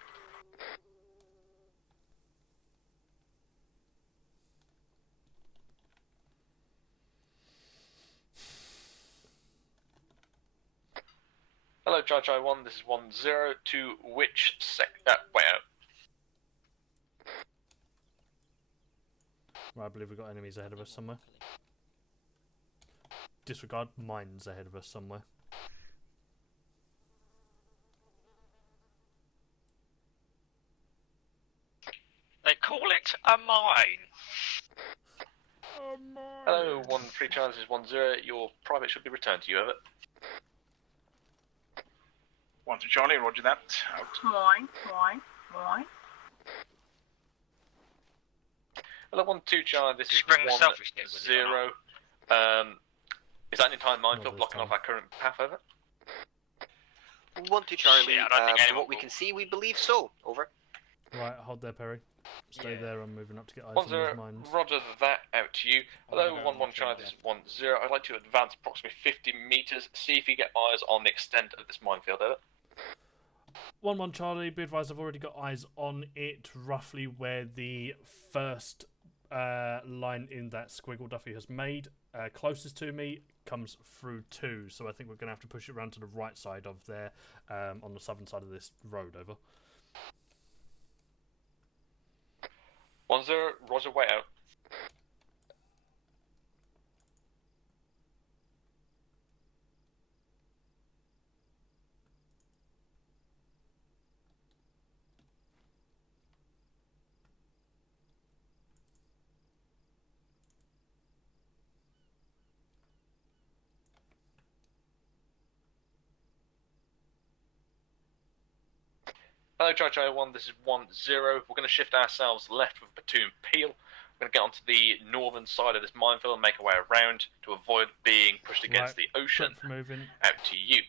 Hello, Charlie 1, this is 1-0. To which way out? Right, I believe we've got enemies ahead of us somewhere. Disregard mines ahead of us somewhere. They call it a mine. Hello, 1-3 Charlie, this is 1-0. Your private should be returned to you, over. 1-2 Charlie, roger that. Out. Moin, moin, moin. Hello, 1-2 Charlie, this is Just bring the selfie stick with you, 1-0. Is that an entire minefield blocking off our current path, over? 1-2 Charlie, Shit, I don't think from anyone what we will. can see, we believe so. Over. Right, hold there, Perry. Stay Yeah. there, I'm moving up to get eyes on those 1-0, mines. roger that, out to you. Hello, I'm 1-1 going Charlie, to this is 1-0. I'd like to advance approximately 50 metres, see if you get eyes on the extent of this minefield, over. 1-1 Charlie, be advised I've already got eyes on it, roughly where the first line in that squiggle Duffy has made. Closest to me comes through 2, so I think we're going to have to push it around to the right side of there, on the southern side of this road, over. 1-0, roger, way out. Hello, Charlie 1, this is 1-0. We're going to shift ourselves left with Platoon Peel. We're going to get onto the northern side of this minefield and make our way around to avoid being pushed against Right, the ocean. prep for moving. Out to you.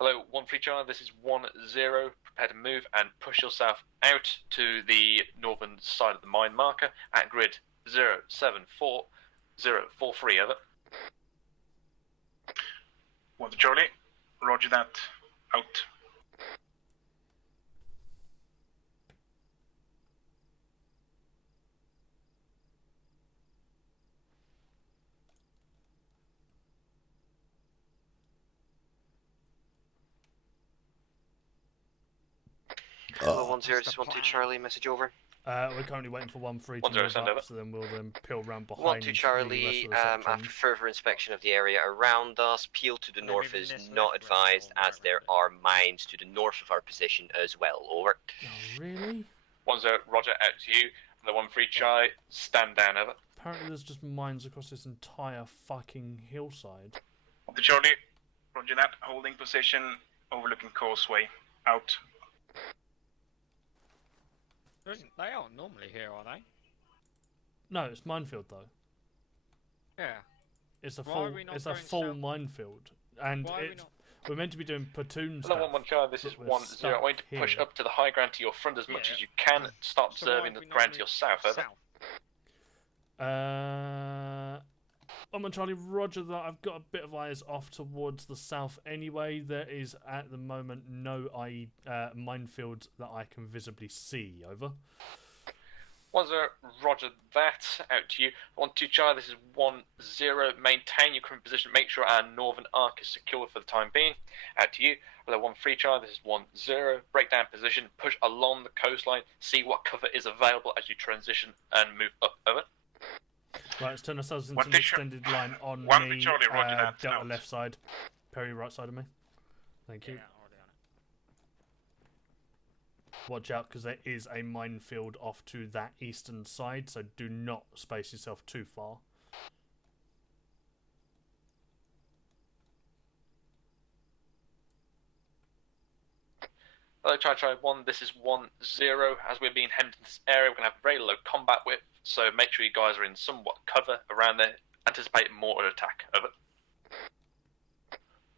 Hello, 1-3 Charlie, this is 1-0. Prepare to move and push yourself out to the northern side of the mine marker at grid 074-043, over. 1 to Charlie. Roger that. Out. Hello, 10, this is 12 Charlie, message over. We're currently waiting for 1-3 to 1-0, move send up, over. so then we'll peel round behind 1-2 the rest Charlie, of the after sections. further inspection of the area around us, peel to the Then north even is this not left advised round, as there are mines to the north of our position as well. Over. Oh, really? 1-0, Roger, out to you. The 1-3 Charlie, stand down, over. Apparently there's just mines across this entire fucking hillside. 1 to Charlie. Roger that. Holding position, overlooking causeway. Out. They aren't normally here, are they? No, it's minefield though. Yeah. It's a Why full are we not it's a going full south? minefield. And Why are we it's not- we're meant to be doing platoon Hello, stuff. 1-1 Charlie, this is but we're 1-0. I stuck want you to push here. up to the high ground to your front as much Yeah. as you can. Start So why observing have the we not ground to moved your south, over. I'm on Charlie. Roger that. I've got a bit of eyes off towards the south anyway. There is at the moment no minefield that I can visibly see. Over. 1-0, Roger that. Out to you. 1-2 Charlie, this is 1-0. Maintain your current position. Make sure our northern arc is secure for the time being. Out to you. Hello, 1-3 Charlie, this is 1-0. Break down position. Push along the coastline. See what cover is available as you transition and move up. Over. Right, let's turn ourselves into One an to Ch- extended line on one to me. Charlie, roger that, Delta out. left side. Perry right side of me. Thank you. Yeah, already on it. Watch out, because there is a minefield off to that eastern side, so do not space yourself too far. Hello, Charlie 1, this is 1-0. As we're being headed to this area, we're going to have very low combat width, so make sure you guys are in somewhat cover around there. Anticipate mortar attack. Over.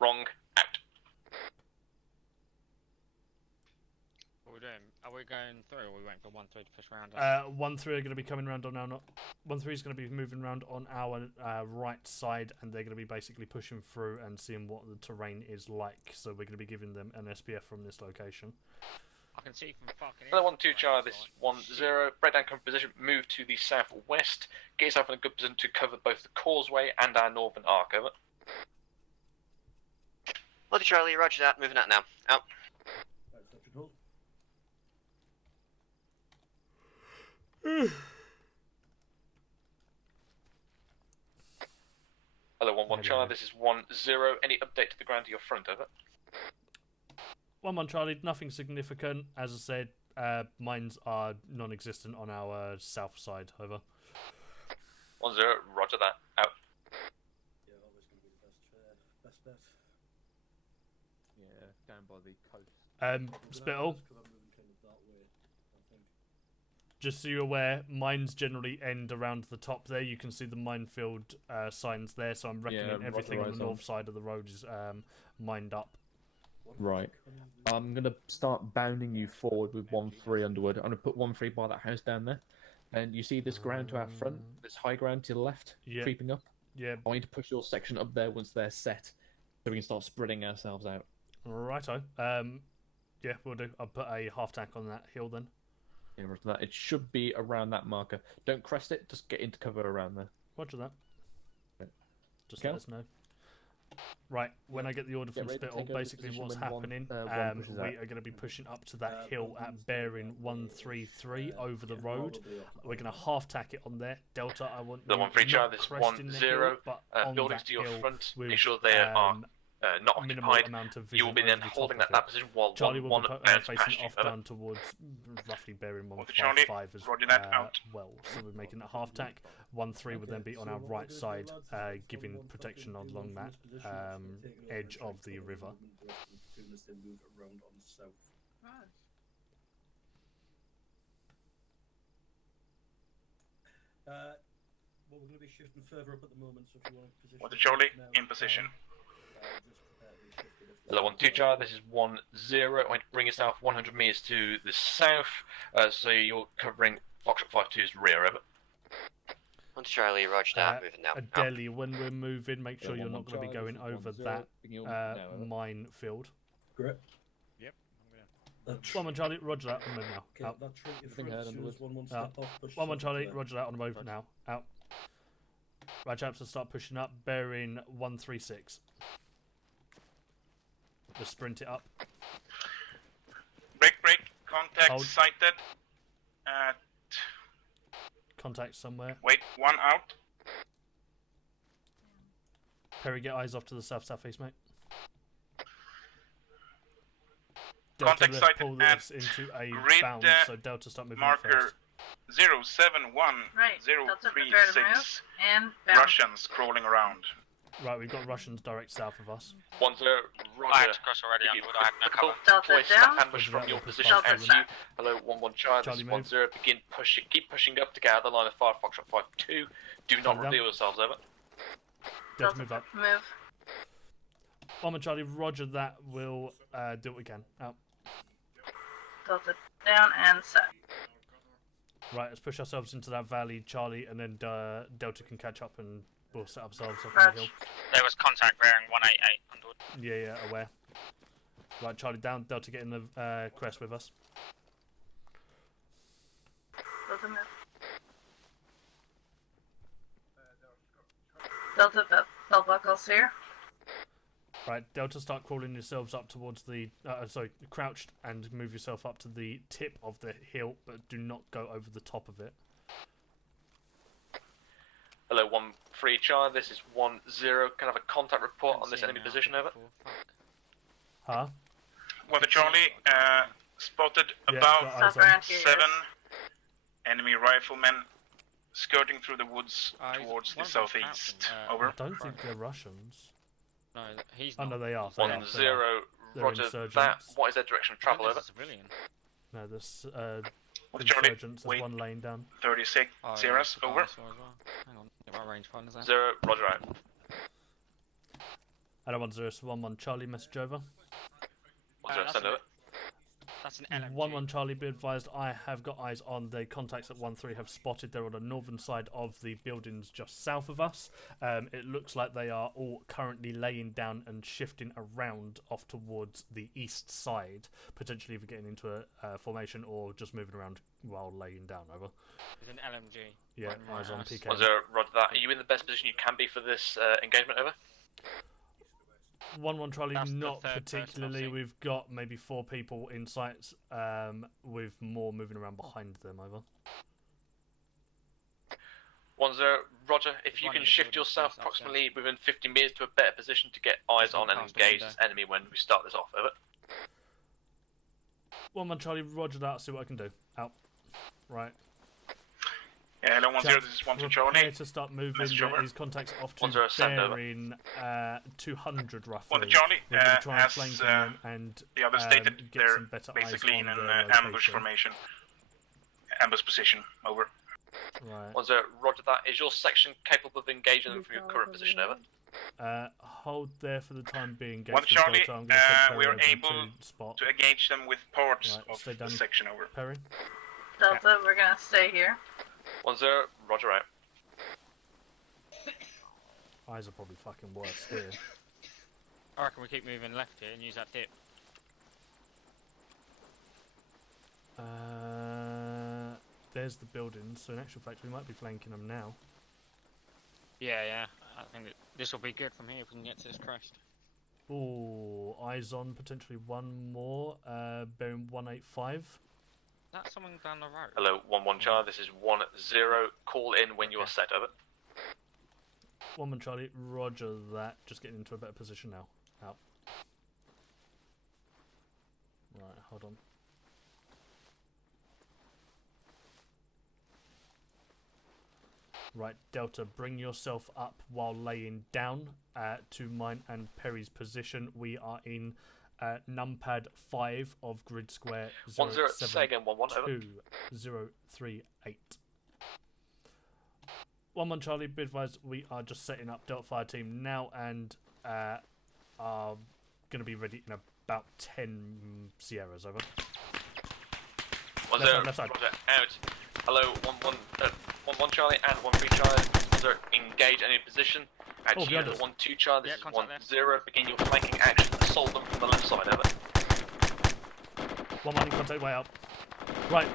Wrong. Out. What are we doing? Are we going through, or are we waiting for 1-3 to push around? 1-3 are going to be coming around on our 1-3 is going to be moving around on our right side, and they're going to be basically pushing through and seeing what the terrain is like. So we're going to be giving them an SPF from this location. I can see from fucking. Hello, 1-2 Charlie, this is 1-0. Break down current position, move to the southwest. Get yourself in a good position to cover both the causeway and our northern arc. Over. 1 to Charlie, roger that. Moving out now. Out. Hello, 1-1 Charlie, this is 1-0. Any update to the ground to your front? Over. 1-1 Charlie, nothing significant. As I said, mines are non-existent on our south side. Over. 1-0, roger that. Out. Yeah, always going to be the best bet. Yeah, down by the coast. Spittle. Just so you're aware, mines generally end around the top there. You can see the minefield signs there, so I'm reckoning everything on the north side of the road is mined up. Right. I'm going to start bounding you forward with 1-3 Underwood. I'm going to put 1-3 by that house down there. And you see this ground to our front, this high ground to the left, Yeah. creeping up? Yeah. I need to push your section up there once they're set, so we can start spreading ourselves out. Righto. Yeah, we'll do. I'll put a half tank on that hill then. Yeah, roger that. It should be around that marker. Don't crest it, just get into cover around there. Roger that. Okay. Just let us know. Right, when I get the order Get from ready to Spittle, take over basically position what's when one happening, pushes we out. are going to be pushing up to that hill at bearing 133 over the road. We're going to half tack it on there. Delta, I want The you 1-3 Charlie, not this is cresting the hill, 1-0. but on Buildings that to your hill front, with, make sure they are not minimal occupied. amount of You will be vision then over the top holding of that it. position while Charlie 1-1 will be bounce facing past you. off Over. down towards roughly bearing Charlie, 155 as roger that, out. well. So we're making a half tack. 1-3 would then be on our right side, giving protection along that edge of the river. Well, we're going to be shifting further up at the moment, so if you want to position... 1 to Charlie, in position. Hello, 1-2 Charlie, this is 1-0. I want to bring yourself 100 metres to the south, so you're covering Foxtrot 5-2's rear. Over. 1 to Charlie, roger that, moving now. Adeli, when we're moving, make sure Yeah, you're 1-1 not going to be Charlie, going this is over 1-0, that beginning of- no, over. minefield. Grip. Yep, I'm gonna. 1-1 Charlie, roger that, on the move now. Okay, Out. that trait in Everything front, heard on the as wood. 1-1 step off, push 1-1 yourself Charlie, to roger that, on the move now. Out. Right, chaps, let's start pushing up, bearing 136. Just sprint it up. Break, contact Hold. sighted. Contact somewhere. Wait, 1 out. Perry, get eyes off to the south-southeast, mate. Contact let's sighted pull at this into a grid, bound, so Delta start moving marker first. 071036. And bound. Russians crawling around. Right, we've got Russians direct south of us. 1-0, I had roger. to cross already, If you Underwood. I had no cover. Delta deploy down. snap ambush from your position Delta and you. down. Hello, 1-1 Charlie, this Charlie is move. 1-0, begin pushing, keep pushing up to get out of the line of fire, Foxtrot 5-2. Do not Charlie down. reveal yourselves, over. Delta move up. Move. 1-1 Charlie, roger that, we'll do what we can. Out. Delta down and set. Right, let's push ourselves into that valley, Charlie, and then Delta can catch up and we'll set ourselves up on the hill. There was contact bearing 188 Underwood. Yeah, aware. Right, Charlie down, Delta get in the crest with us. Delta move. Delta belt buckles here. Right, Delta, start crawling yourselves up towards the... crouched and move yourself up to the tip of the hill, but do not go over the top of it. Hello, 1-3 Charlie, this is 1-0. Can I have a contact report on this enemy position, over? Huh? 1 Charlie, spotted Yeah, about got eyes on. 7 enemy riflemen skirting through the woods towards the southeast. Over. I don't think they're Russians. No, he's Oh, not. no, they are. 1-0, They're roger insurgents. that. What is their direction of travel, over? a civilian. No, there's Charlie, insurgents. There's wait. one laying down. 36, Zeros, over. Hang on, get my range finders out. 0, roger out. Hello, 1-0, 1-1 Charlie, message over. 1-0, send over. That's an LMG. 1-1 Charlie, be advised, I have got eyes on the contacts at 1-3 have spotted. They're on the northern side of the buildings just south of us. It looks like they are all currently laying down and shifting around off towards the east side, potentially either getting into a formation or just moving around while laying down, over. It's an LMG. Yeah, Right, eyes on nice. PK. 1-0, roger that. Are you in the best position you can be for this engagement, over? 1-1 Charlie, That's the not third person I've particularly. seen. We've got maybe 4 people in sights, with more moving around behind them, over. 1-0, roger. If you One can in the shift building, yourself space up, approximately within 50 meters to a better position to get eyes on and past the engage window. this enemy when we start this off, over. 1-1 Charlie, roger that, see what I can do. Out. Right. Yeah, hello, 1-0, Chaps, this is 1 prepare Charlie. to start moving Message over. these contacts off to 1-0, send over. bearing 200 roughly. 1 Charlie, We're going to try and as flank them and the other stated, get they're some better basically eyes in on an their ambush location. formation. Ambush position, over. Right. 1-0, roger that. Is your section capable of engaging them from your current position, over? Hold there for the time being. 1 Charlie, we are able spot. to engage them with parts Right, of stay down. the section, over. Perry. Delta, we're gonna stay here. 1-0, roger out. Eyes are probably fucking worse here. I reckon we keep moving left here and use that dip. There's the buildings, so in actual fact we might be flanking them now. Yeah. I think this will be good from here if we can get to this crest. Ooh, eyes on potentially one more, bearing 185. Is that someone down the road? Hello, 1-1 Charlie, this is 1-0. Call in when you are set, over. 1-1 Charlie, roger that. Just getting into a better position now. Out. Right, hold on. Right, Delta, bring yourself up while laying down to mine and Perry's position. We are in numpad 5 of grid square 1-0, say again, 1-1, over. 2038. 1-1 Charlie, be advised, we are just setting up Delta Fire Team now and are going to be ready in about 10 Sierras, over. 1-0, left side. roger, out. Hello, 1-1, 1-1 Charlie and 1-3 Charlie. 1-0 engage any position. At Oh, you, behind the us. 1-2 Charlie. This Yeah, is contact 1-0. Begin your flanking action. Assault them from the left side. Over. 1-1 in contact, way up. Right.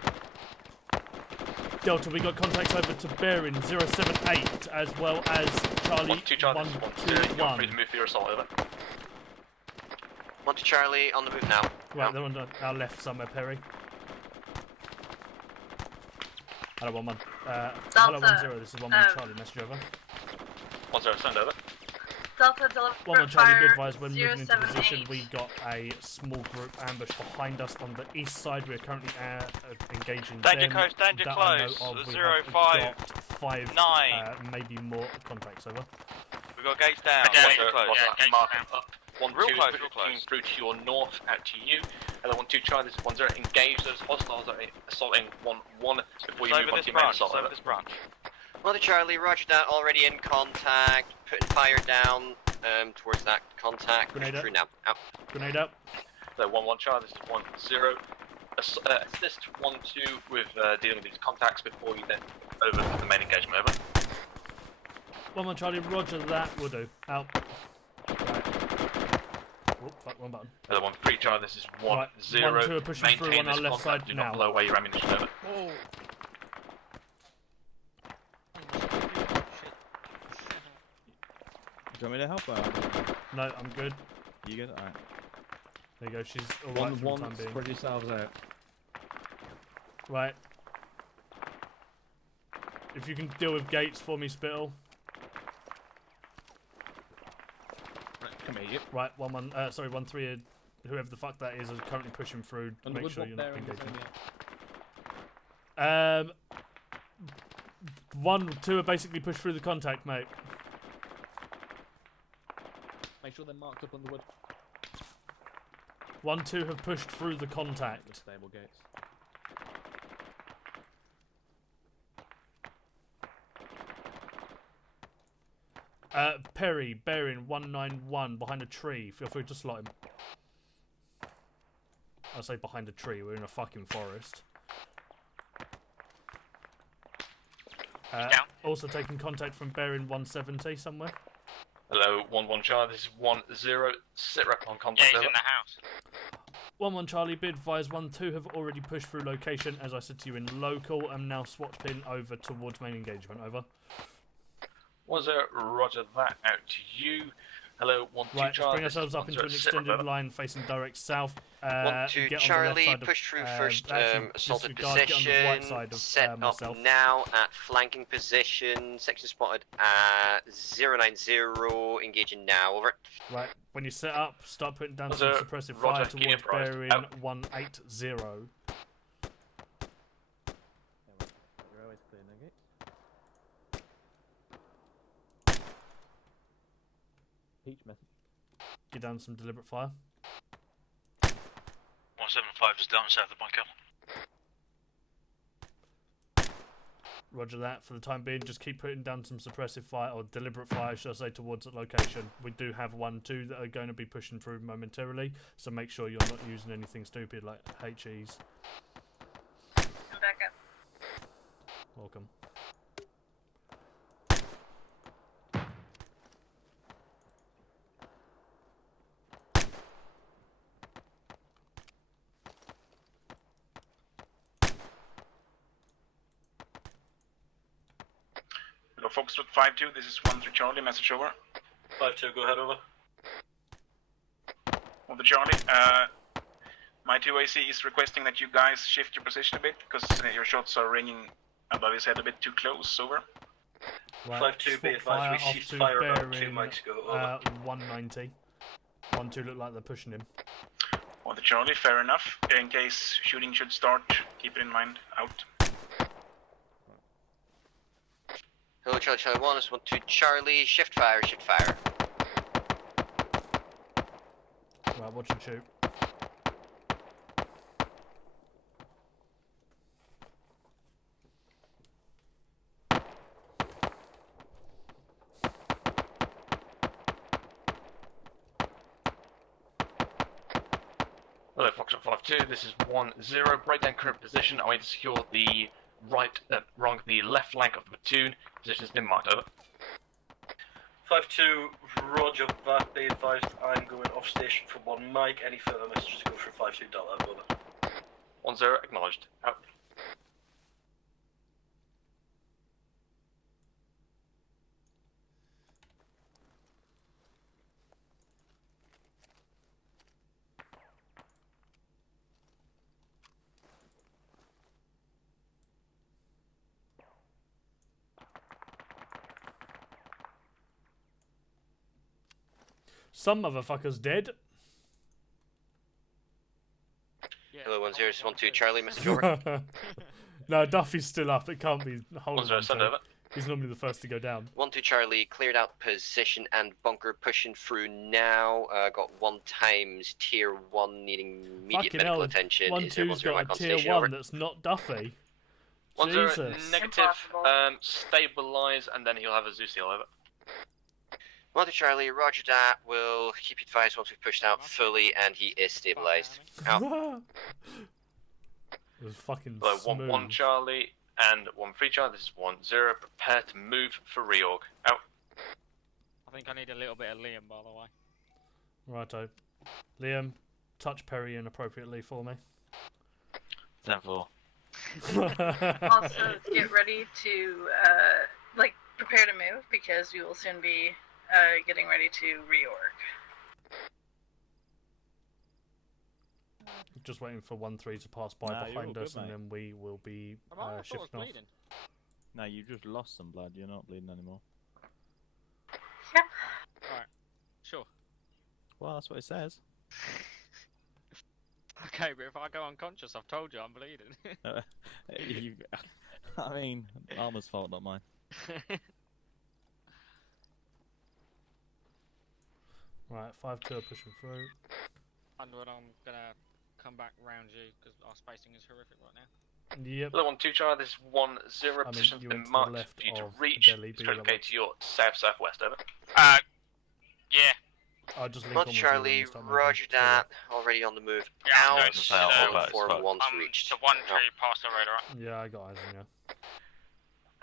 Delta, we got contacts over to bearing 078 as well as Charlie 1-2 Charlie. This is 1-0. You're free to move for your assault. Over. 1 to Charlie, on the move now. Right, they're on our left somewhere, Perry. Hello, 1-1. Hello, 1-0. This is 1-1 Charlie. Message over. 1-0. Send over. Delta, deliver 1-1 Charlie, be fire, advised when moving into 078. position, we got a small group ambush behind us on the east side. We are currently engaging Danger them. close, danger that I know close. of. We 0-5, have got 5, 9. maybe more contacts over. We got gates down. Yeah, Danger close. Mark up. 1-2 Real close, pushing real close. through to your north out to you. Hello 1-2 Charlie. This is 1-0. Engage those hostiles that are assaulting 1-1 before you It's move over on this to your main branch. assault. It's over this branch. 1 to Charlie, roger that, already in contact. Putting fire down towards that contact. Grenade Pushing up. through now. Out. Grenade up. So 1-1 Charlie. This is 1-0. Assist 1-2 with dealing with these contacts before you then over to the main engagement. Over. 1-1 Charlie, roger that. Will do. Out. Right. Oh, fuck, wrong button. Hello 1-3 Charlie. This is 1-0. Right, 1-2 are pushing through Maintain on our this left contact. side Do now. not blow away your ammunition. Over. Oh. Do you want me to help her? No, I'm good. You good? Alright. There you go, she's alright for the time being. Spread yourselves out. Right. If you can deal with gates for me, Spittle. Come here, you. Right, 1-1, sorry, 1-3, whoever the fuck that is currently pushing through. On the Make sure woodblock you're not there in the engaging. 1-2 are basically pushed through the contact, mate. Make sure they're marked up on the wood. 1-2 have pushed through the contact. Stable gates. Perry, bearing 191 behind a tree. Feel free to slot him. I say behind a tree. We're in a fucking forest. Also taking contact from bearing 170 somewhere. Hello 1-1 Charlie. This is 1-0. Sit rep on contact. Yeah, he's over. in the house. 1-1 Charlie, be advised 1-2 have already pushed through location. As I said to you in local, I'm now swatch pin over towards main engagement. Over. 1-0, roger that, out to you. Hello, 1-2 Right, let's Charlie. bring ourselves up into an extended line facing direct south. 1-2 get Charlie, on the left side push through of, first actually, assaulted disregard, get on the right position. side of, Set myself. up now at flanking position. Section spotted at 090. Engaging now. Over. Right, when you set up, start putting down Roger, some suppressive roger, fire keep towards apprised. bearing Out. 180. You're always clear, no gates. Peach message. Get down some deliberate fire. 175 is down south of bunker. Roger that. For the time being, just keep putting down some suppressive fire, or deliberate fire, should I say, towards that location. We do have 1-2 that are going to be pushing through momentarily, so make sure you're not using anything stupid like HEs. I'm back up. Welcome. Hello, Foxtrot 5-2, this is 1-3 Charlie, message over. 5-2, go ahead, over. On the Charlie, my 2AC is requesting that you guys shift your position a bit, because your shots are ringing above his head a bit too close, over. Right, 5-2, be swap fire advised, we off ceased to fire about 2 bearing, mics ago, over. 190. 1-2 look like they're pushing him. On the Charlie, fair enough. In case shooting should start, keep it in mind, out. Hello, Charlie, Charlie 1, this is 1-2 Charlie. Shift fire, shift fire. Right, watch and shoot. Hello, Foxtrot 5-2, this is 1-0. Break down current position. I want to secure the the left flank of the platoon. Position has been marked, over. 5-2, roger that. Be advised, I'm going off station for 1 mic. Any further messages go through 5-2 Delta, over. 1-0, acknowledged. Out. Some motherfucker's dead. Hello, 1012 Charlie, message over. No, Duffy's still up. It can't be. Hold 1-0, on. send over. He's normally the first to go down. 1-2 Charlie, cleared out position and bunker, pushing through now. Got 1 times tier 1 needing immediate Fucking medical hell, attention. 1-2's got a tier 1 that's not Duffy. 1-0, Jesus. negative. Stabilize, and then he'll have a Zeus heal, over. 1-2 Charlie, roger that. We'll keep you advised once we've pushed out fully and he is stabilized. Out. It was fucking Hello, smooth. 1-1 Charlie and 1-3 Charlie. This is 1-0. Prepare to move for reorg. Out. I think I need a little bit of Liam, by the way. Righto. Liam, touch Perry inappropriately for me. 10-4. Also, get ready to, prepare to move, because we will soon be, getting ready to reorg. Just waiting for 1-3 to pass by Nah, you're behind all us, good, and mate. then we will be I thought I was shifting off. bleeding. No, you just lost some blood. You're not bleeding anymore. Yep. Alright, sure. Well, that's what it says. Okay, but if I go unconscious, I've told you I'm bleeding. You, I mean, Arma's fault, not mine. Right, 5-2 pushing through. Underwood, I'm gonna come back round you because our spacing is horrific right now. Yep. Hello, 1-2 Charlie. This is 1-0. I mean, Position's you been went to the marked left for you to of reach. Delhi, It's but you're located to your south-southwest, over. Yeah. I'll just link 1-2 on with you when Charlie, you start moving. roger that. Already on the move Yeah, out. so it's, Before 1's reached. The 1-3 past the radar. Yeah, I got eyes on you.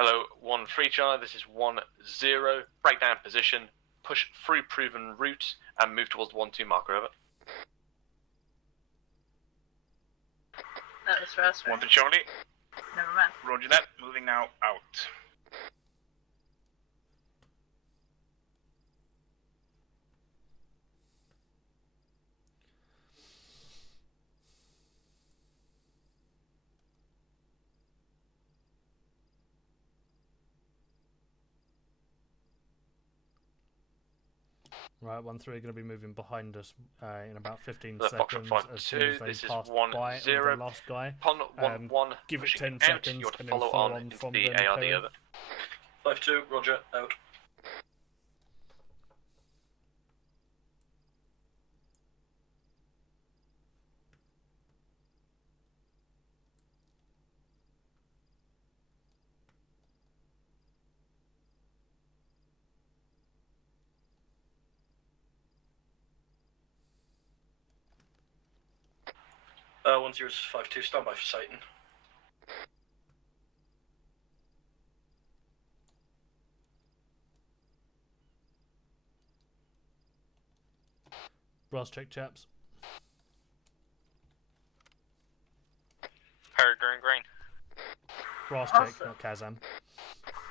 Hello, 1-3 Charlie. This is 1-0. Break down position. Push through proven route and move towards the 1-2 marker, over. That was fast. 1 to Charlie. Never mind. Roger that. Moving now out. Right, 1-3 are going to be moving behind us in about 15 The box seconds. of As soon as 5-2. they This is pass 1-0. by with the last guy, Upon 1-1, give it pushing 10 out, seconds you want to and then follow follow on on into from the them. ARD, Perry. over. 5-2, roger, out. Uh, 1052, stand by for sighting. Brass check, chaps. Green. Brass Also- check, not Kazam.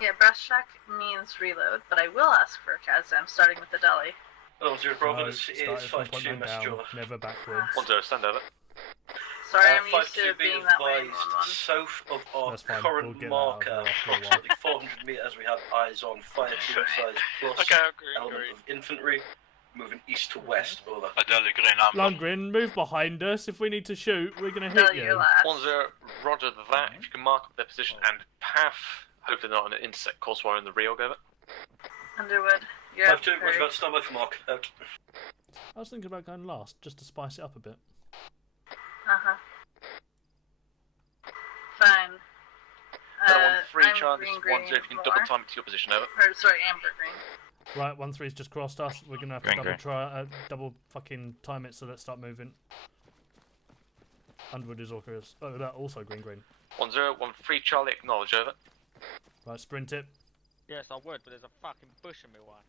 Yeah, brass check means reload, but I will ask for a Kazam, starting with the deli. Hello, 10 Bravo, No, this start is it from point 5-2, nine message down, over. never backwards. 1-0, stand over. Sorry, I'm used 5-2 to be being that way in advised, 1-1. south of our That's fine, current we'll get that marker, out of there after a while. approximately 400 metres, we have eyes on fire team size plus element of infantry, moving east to west, over. Lundgren, move behind us. If we need to shoot, we're going to hit Deli, you. you're last. 1-0, roger that. If you can mark up their position and path, hopefully not an intersect course while in the reorg, over. Underwood, you're up. 5-2, roger that, stand by for mark, out. I was thinking about going last, just to spice it up a bit. Uh-huh. Fine. Hello, 1-3 I'm Charlie, this green, is 1-0. If you can more. double time it to your position, over. Or, sorry, amber green. Right, 1-3's just crossed us. We're going to have to Green, double fucking time it, so let's start moving. Underwood is also green. 1013 Charlie, acknowledge, over. Right, sprint it. Yes, I would, but there's a fucking bush in my way.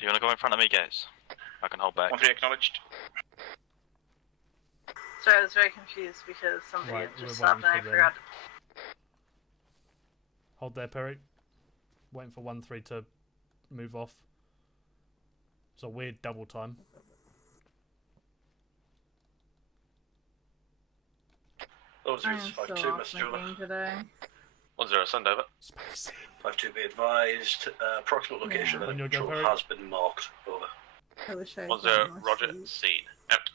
You wanna go in front of me, guys? I can hold back. 13 acknowledged. Sorry, I was very confused because somebody Right, had just we're stopped and I waiting for forgot. Hold there, Perry. Waiting for 1-3 to move off. It's a weird double time. Oh, I am 5-2, so off message my over. game today. 10, send over. 5-2, be advised. Approximate location of When you're control done, has been marked. Over. I wish I 10, had more Roger, sleep. scene. Out.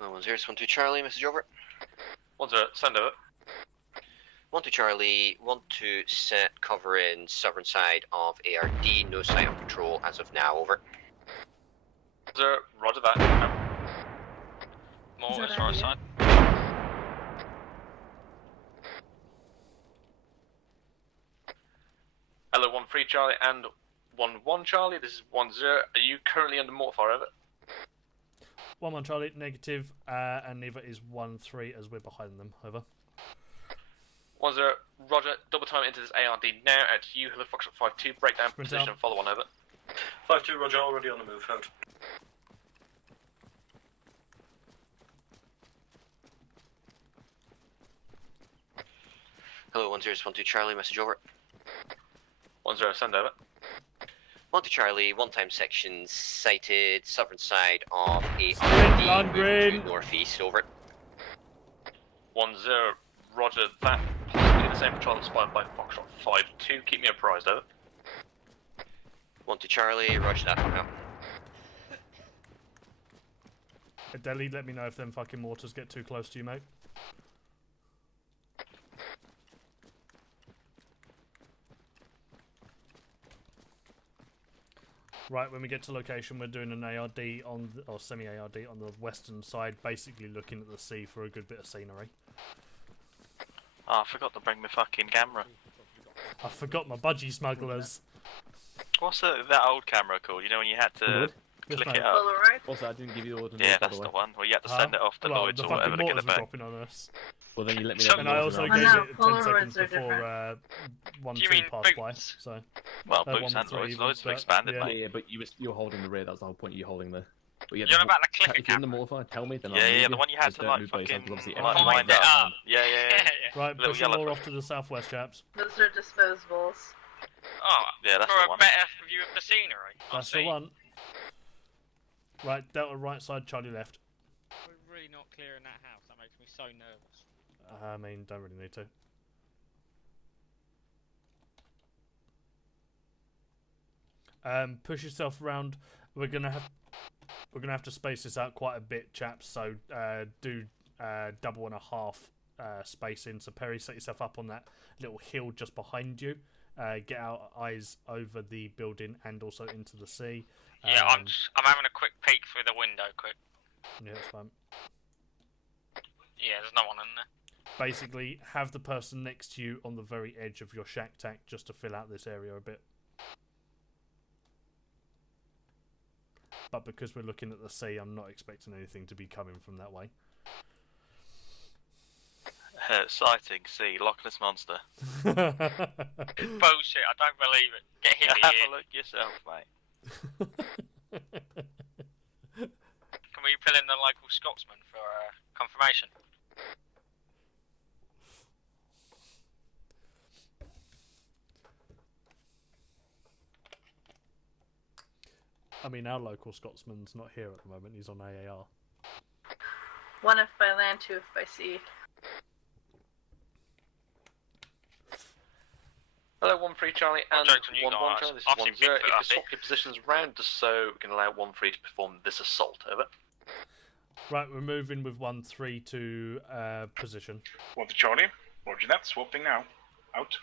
Oh, 1012 Charlie, message over. 10, send over. 12 Charlie, want to set cover in southern side of ARD, no sight of patrol as of now, over. 10, roger that. Out. More Is that is right idea? side. Hello, 13 Charlie and 11 Charlie. This is 10. Are you currently under mortar, over? 1-1 Charlie, negative, and neither is 1-3 as we're behind them. Over. 10, Roger, double time into this ARD now at you, Hello Foxtrot 5-2, breakdown Sprint position, up. follow on, over. 5-2, Roger, already on the move. Out. Hello, 1012 Charlie, message over. 10, send over. 12 Charlie, one-time section sighted, southern side of Sprint, ARD, moving green. to northeast, over. 10, Roger that. Possibly the same patrol that's spotted by Foxtrot 5-2. Keep me apprised, over. 12 Charlie, roger that, out. Adeli, let me know if them fucking mortars get too close to you, mate. Right, when we get to location, we're doing an ARD on, or semi-ARD on the western side, basically looking at the sea for a good bit of scenery. Oh, I forgot to bring my fucking camera. I forgot my budgie smugglers. What's that old camera called? You know when you had to Yes, click mate. it up? Polaroid? Also, I didn't give you the order. Yeah, that's the one. Well, you had to send it off to Well, Lloyd's the or whatever fucking to get mortars it were back. dropping on us. Well, then you let me So- know. And I also Oh, gave no, it 10 Polaroids seconds are before 1-2 mean passed by, boots? so... Well, one Boots with and three Lloyd's. even, Lloyd's have but, expanded, yeah. mate. Yeah, but you're holding the rear. That's the whole point. You holding the. But yeah, You're on about the clicker if you're in the camera. mortar, tell me. Then Yeah, I'll yeah, move the one you had Just to don't like move base, fucking because obviously like everyone wind knows up. that. Yeah, yeah, yeah. Right, Little push them yellow more thing. off to the southwest, chaps. Those are disposables. Oh, Yeah, that's for the a one. better view of the scenery. I That's see. the one. Right, Delta right side, Charlie left. We're really not clear in that house. That makes me so nervous. I mean, don't really need to. Push yourself around. We're gonna have to space this out quite a bit, chaps. So do 1.5 spacing. So Perry, set yourself up on that little hill just behind you. Get our eyes over the building and also into the sea. Yeah, I'm having a quick peek through the window, quick. Yeah, that's fine. Yeah, there's no one in there. Basically, have the person next to you on the very edge of your shack tack just to fill out this area a bit. But because we're looking at the sea, I'm not expecting anything to be coming from that way. Sighting, see, Loch Ness Monster. Bullshit, I don't believe it. Get hit Have here. a look yourself, mate. Can we pull in the local Scotsman for confirmation? I mean, our local Scotsman's not here at the moment. He's on AAR. One if by land, two if by sea. Hello, 13 Charlie and joke's on you 11 guys. Charlie. This I've is seen 10. Bigfoot, If I you see. swap your positions around, just so we can allow 13 to perform this assault. Over. Right, we're moving with 1-3 to position. 1 to Charlie. Roger that. Swapping now. Out.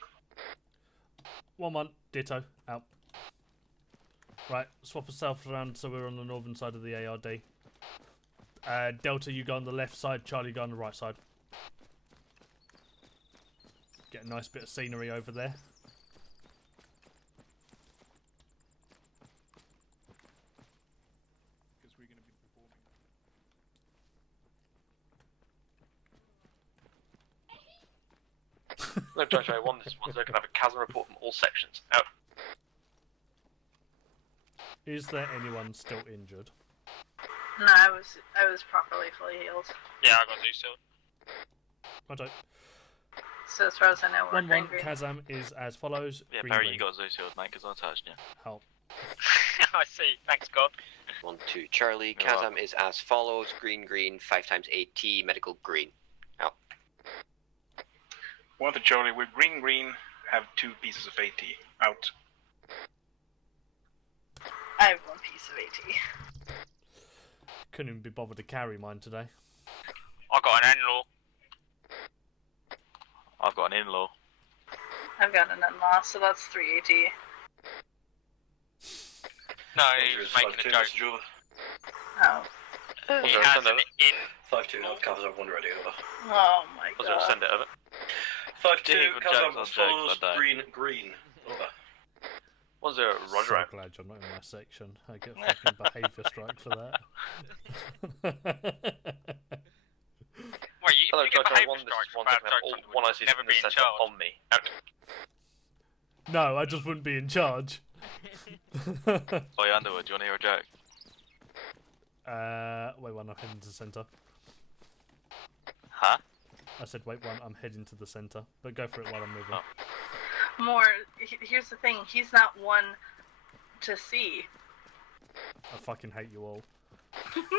1-1, ditto, out. Right, swap ourselves around so we're on the northern side of the ARD. Delta, you go on the left side, Charlie, go on the right side. get a nice bit of scenery over there. Because we're going to be performing. No, Joshua, I won this one, so I can have a chasm report from all sections. Out. Is there anyone still injured? No, I was properly fully healed. Yeah, I got Zeus Righto. So as far as I know, we're 1-1 green. Kazam is as follows. Yeah, green, Barry, green. you got Zeus healed, mate, because I touched you. Help. I see. Thanks, God. 1-2 Charlie. You're Kazam is as follows: green, green, 5 times AT, medical green. Out. 1 to Charlie, we're green, green, have 2 pieces of AT. Out. I have 1 piece of AT. Couldn't even be bothered to carry mine today. I got an in-law. I've got an in-law. I've got an in-law, so that's 3 AT. No, he was making a joke. Oh. He has an in. 5-2 now, Kazam 1 ready, over. Oh my Was god. it send it over? 5-2, Even jokes Kazam on jokes, follows, I don't. green, green. Over. 1-0, So Roger. Out. glad you're not in my section. I get fucking behaviour strike for that. Wait, you, Hello, you get Joshua, I behaviour won this strikes for one, bad so I can have jokes all and 1 IC never be in center charge. on me. Out. No, I just wouldn't be in charge. Boy, Underwood, do you want to hear a joke? Wait one, I'm heading to the centre. Huh? I said wait one, I'm heading to the centre. But go for it while I'm moving. More, here's the thing, he's not one to see. I fucking hate you all.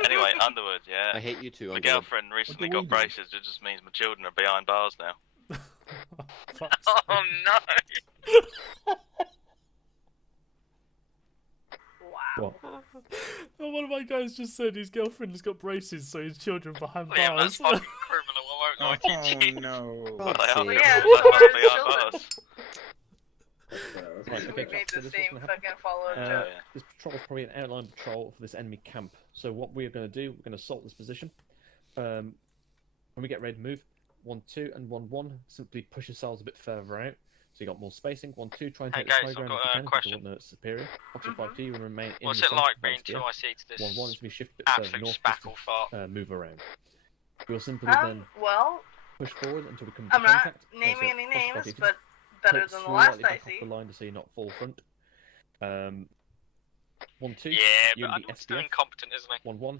Anyway, Underwood, yeah. I hate you too, My Underwood. girlfriend recently do we got do? braces. It just means my children are behind bars now. Fuck's Oh no! Wow. What? Oh, one of my guys just said his girlfriend has got braces, so his children behind Oh, yeah, that's bars. fucking criminal. I won't lie to you. no. Well, they are God's criminals, Yeah, they so must are be his behind children. bars. Right, We okay, made so the this is same what's gonna happen. fucking follow-up Yeah, joke. yeah. This patrol is probably an outline patrol for this enemy camp. So what we're going to do, we're going to assault this position. When we get ready to move, 1-2 and 1-1, simply push yourselves a bit further out. So you got more spacing. 1-2, try and Hey take the high guys, I've ground got if you a can. question. Because you want the superior. Option 5-2, you want to remain in What's the it centre like of being the 2IC to this 1-1 is going to be shifted a bit further absolute north spackle just fart? to move around. We'll simply then Well, push forward until we come to I'm not contact. naming any Option 5-2, names, if you but better put than the last slightly I back off see. the line to so you're not full front. 1-2, Yeah, you're but going to be Underwood's still SPF. incompetent, isn't he? 1-1,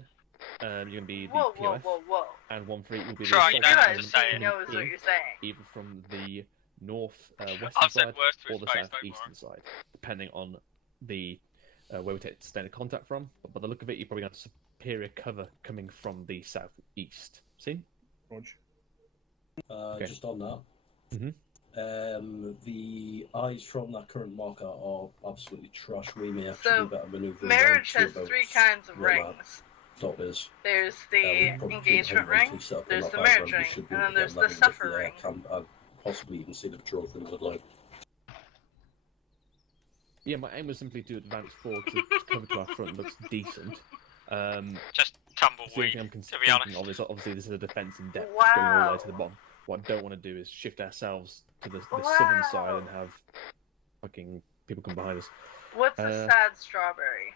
you're going to be the Whoa, POF. whoa, whoa, whoa. And 1-3 will be Try, the you assault don't have to element say it. coming Knows what in, you're saying. either from the north western I've said side worse to or his the face, don't southeastern side, depending on the where we take standard contact from. But by the look of it, you're probably got superior cover coming from the southeast. See? Roger. Okay. Just on that, Mhm. the eyes from that current marker are absolutely trash. We may actually So, be better maneuvering. marriage around has to about 3 kinds of where that rings. Stop is. There's we the probably engagement should have ring, set up on there's that the background. marriage We ring, should be and able then to there's get the level with suffer ring. I'd possibly even see the patrol if they would like. Yeah, my aim was simply to advance forward to cover to our front looks decent. Just The only tumbleweed, thing I'm to be thinking honest. of is obviously this is a defense in depth going all the way to the Wow. bottom. What I don't want to do is shift ourselves to the southern side and have fucking people come behind us. What's a sad strawberry?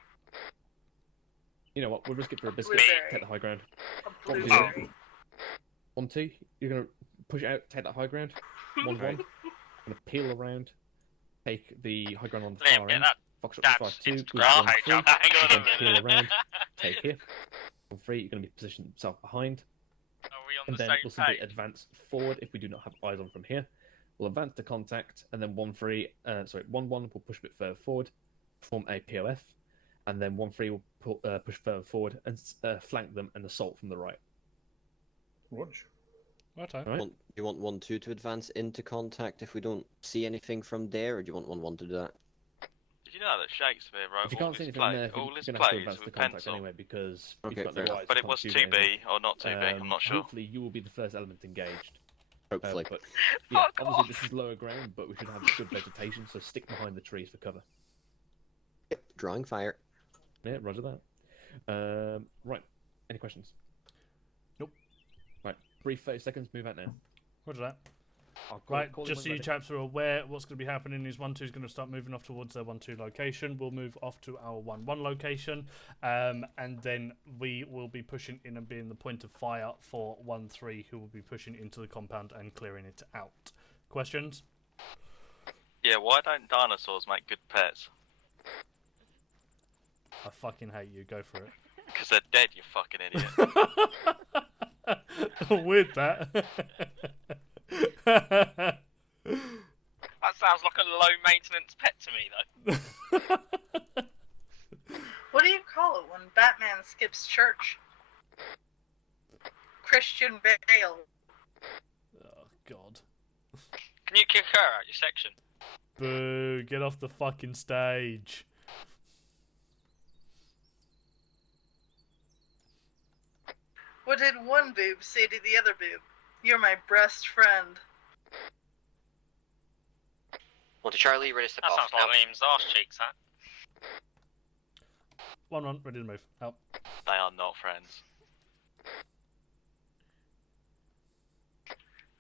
You know what? We'll risk it for a biscuit. Blueberry. Take the high ground. A What we do- blueberry. 1-2. You're gonna push out, take that high ground. 1-1. Gonna peel around, take the high ground on the Liam, far get end. that Fox damn 5-2. Instagram page up. Hang on a Then peel minute. around, take here. 1-3. You're gonna be positioned yourself behind. Are we on And the then same we'll simply page? advance forward if we do not have eyes on from here. We'll advance to contact, and then 1-3, 1-1 will push a bit further forward, form a POF, and then 1-3 will push further forward and flank them and assault from the right. Roger. Okay. Right. Do you want 1-2 to advance into contact if we don't see anything from there, or do you want 1-1 to do that? Did you know that Shakespeare wrote If you all can't see his anything there, plays, all his you're gonna have to plays advance to with contact pencil? anyway because Okay, you've got fair no enough. eyes. But you it can't was shoot 2B anything. or not 2B, I'm not sure. Hopefully you will be the first element engaged. Hopefully. But yeah, obviously this is lower ground, but we should have good vegetation, so stick behind the trees for cover. Yep, drawing fire. Yeah, roger that. Right, any questions? Nope. Right, brief 30 seconds, move out now. Roger that. Right, just so you chaps are aware, what's going to be happening is 1-2 is going to start moving off towards their 1-2 location. We'll move off to our 1-1 location, and then we will be pushing in and being the point of fire for 1-3, who will be pushing into the compound and clearing it out. Questions? Yeah, why don't dinosaurs make good pets? I fucking hate you. Go for it. Because they're dead, you fucking idiot. Weird that. That sounds like a low maintenance pet to me, though. What do you call it when Batman skips church? Christian Bale. Oh, God. Can you kick her out your section? Boo, get off the fucking stage. What did one boob say to the other boob? You're my best friend. Well, to Charlie, ready to step That off. sounds like Liam's arse cheeks, that. 1-1, ready to move. Out. They are not friends.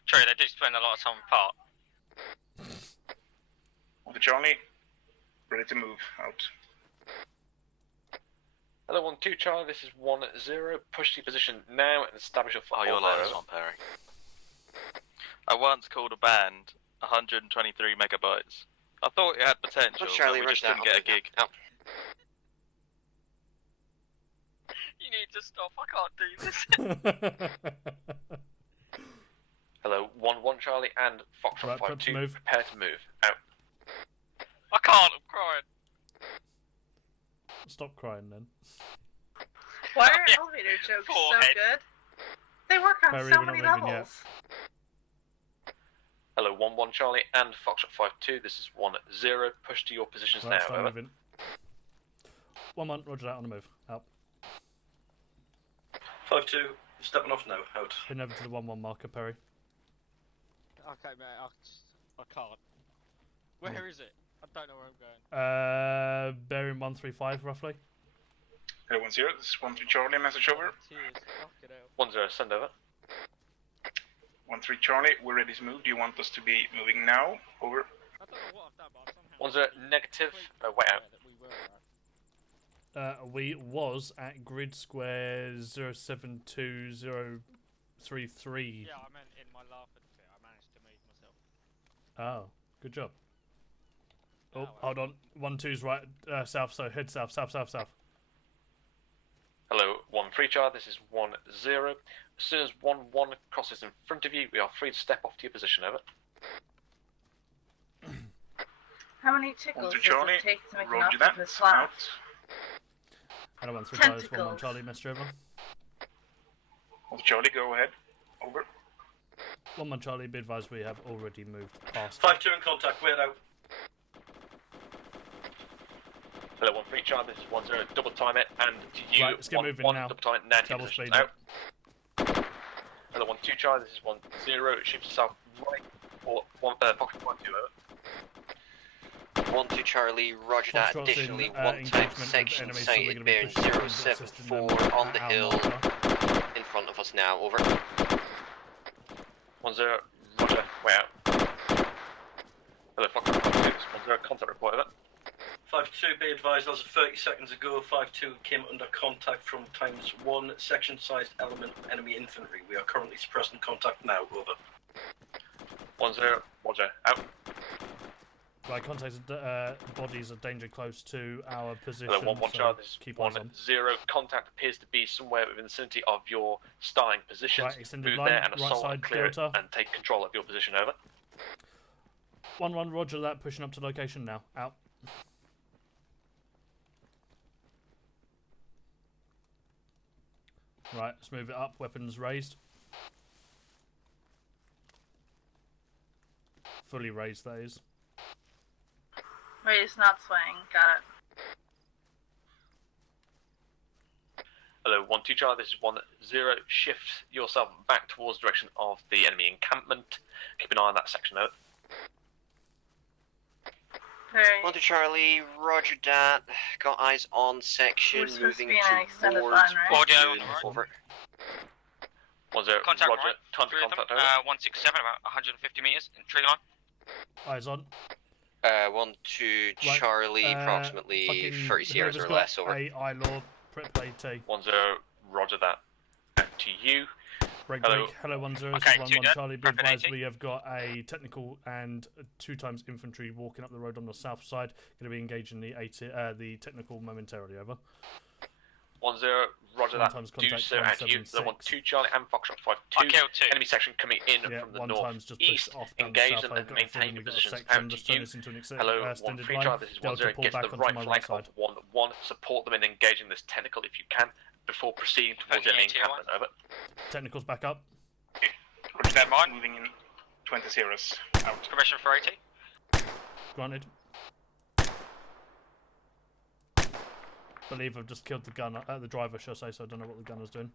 True, they do spend a lot of time apart. The Charlie, ready to move out. Hello, 1-2 Charlie, this is 1-0. Push to your position now and establish your Oh, you're like this one, Perry. I once called a band 123 megabytes. I thought it had potential, Charlie, but we just roger didn't that, get a gig. Out. You need to stop, I can't do this. Hello, 1-1 Charlie and Foxtrot Right, 5-2. move. Prepare to move. Out. I can't, I'm crying. Stop crying then. Why are elevator jokes so Forehead. good? They work on Perry, so we're not many moving levels. yet. Hello, 1-1 Charlie and Foxtrot 5-2. This is 1-0. Push to your positions Right, now. start Over. moving. 1-1, roger that, on the move. Out. 5-2, stepping off now. Out. Pin over to the 1-1 marker, Perry. Okay, mate, I can't. Where is it? I don't know where I'm going. Bearing 135 roughly. Hello, 1-0, this is 1-3 Charlie, message over. Tears, fuck it out. 1-0, send over. 1-3 Charlie, we're ready to move. Do you want us to be moving now? Over. I don't know what I've done, but I've somehow... 1-0, negative. Way out. that we were at. We was at grid square 072033. Yeah, I meant in my laughing fit. I managed to move myself. Oh, good job. Oh, hold on. 1-2's right, south, so head south, south, south, south. Hello, 1-3 Charlie, this is 1-0. As soon as 1-1 crosses in front of you, we are free to step off to your position. Over. How many tickles 1-2 does Charlie, it take to make roger enough that. of this laugh? Out. Hello, 1-3 Charlie, 1-1 Tentacles. Charlie, message over. 1-2 Charlie, go ahead. Over. 1-1 Charlie, be advised we have already moved past. 5-2 in contact, we're out. Hello, 1-3 Charlie, this is 1-0. Double time it, and to you, Right, let's get moving 1-1, now. double time it now to your Double positions. speed. Out. Hello, 1-2 Charlie, this is 1-0. Shift yourself right for Fox 1-2. Over. 1-2 Charlie, roger that. Foxtrot's in, Additionally, one engagement type of section enemies, so we're sighted gonna be bearing pushing into assisting them 074 on at the our hill marker. in front of us now. Over. 1-0, roger, way out. Hello, Fox 1-2, this is 1-0. Contact report. Over. 5-2, be advised, as of 30 seconds ago, 5-2 came under contact from times 1 section-sized element of enemy infantry. We are currently suppressing contact now. Over. 1-0, roger, out. Right, contacted bodies of danger close to our position. Hello, 1-1 so Charlie, this is keep eyes on. 1-0. Contact appears to be somewhere within the vicinity of your starting positions. Right, extended Move line, there and right assault side, and clear Delta. it and take control of your position. Over. 1-1, roger that, pushing up to location now. Out. Right, let's move it up, weapons raised. Fully raised, that is. Wait, it's not swaying. Got it. Hello, 1-2 Charlie, this is 1-0. Shift yourself back towards the direction of the enemy encampment. Keep an eye on that section. Over. Very. 1-2 Charlie, roger that. Got eyes on section, We're supposed to moving be in an extended towards line, right? Audio on the Platoon. right. Over. Contact Roger. right. Time for Three of them. contact over. 167, about 150 meters in tree line. Eyes on. 1-2 Right, Charlie, approximately fucking 30 Sierras whoever's or got less, over. A I-Law, play T. 1-0, Roger that. Out to you. Break, Hello. break. Hello, 1-0. Okay, 1-1 two dead. Charlie. Be Prep advised, 80. we have got a technical and 2 times infantry walking up the road on the south side. Going to be engaging the technical momentarily. Over. 1-0, Roger that. times Do contact, so at you. 176. The 1-2 Charlie and Foxtrot 5-2. I killed 2. Enemy section coming in Yeah, from the 1 north times just pushed east. off down Engage the south. them I've and got a maintain feeling your we've got a positions. section. Out Let's to turn you. this into an Hello, extended 1-3 line. Charlie. This is Delta 1-0. pull Get to back the onto right my flank right side. of 1-1. Support them in engaging this technical if you can before proceeding towards the enemy encampment. Over. Technicals back up. Roger that. Moving in 20 Sierras. Out. Permission for 80. Granted. Believe I've just killed the gunner, the driver, shall I say, so I don't know what the gunner's doing.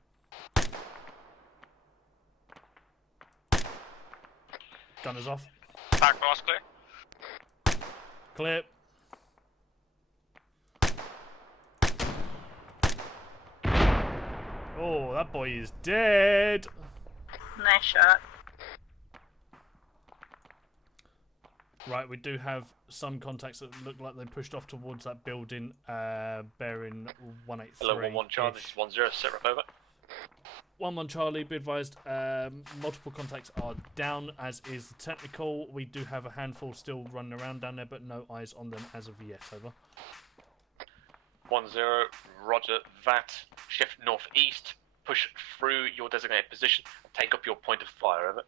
Gunner's off. Back blast clear. Clear. Oh, that boy is dead. Nice shot. Right, we do have some contacts that look like they pushed off towards that building, bearing 183. Hello, 1-1 Charlie. This is 1-0. Sit rep over. 1-1 Charlie, be advised, multiple contacts are down, as is the technical. We do have a handful still running around down there, but no eyes on them as of yet. Over. 1-0, Roger that. Shift northeast. Push through your designated position and take up your point of fire. Over.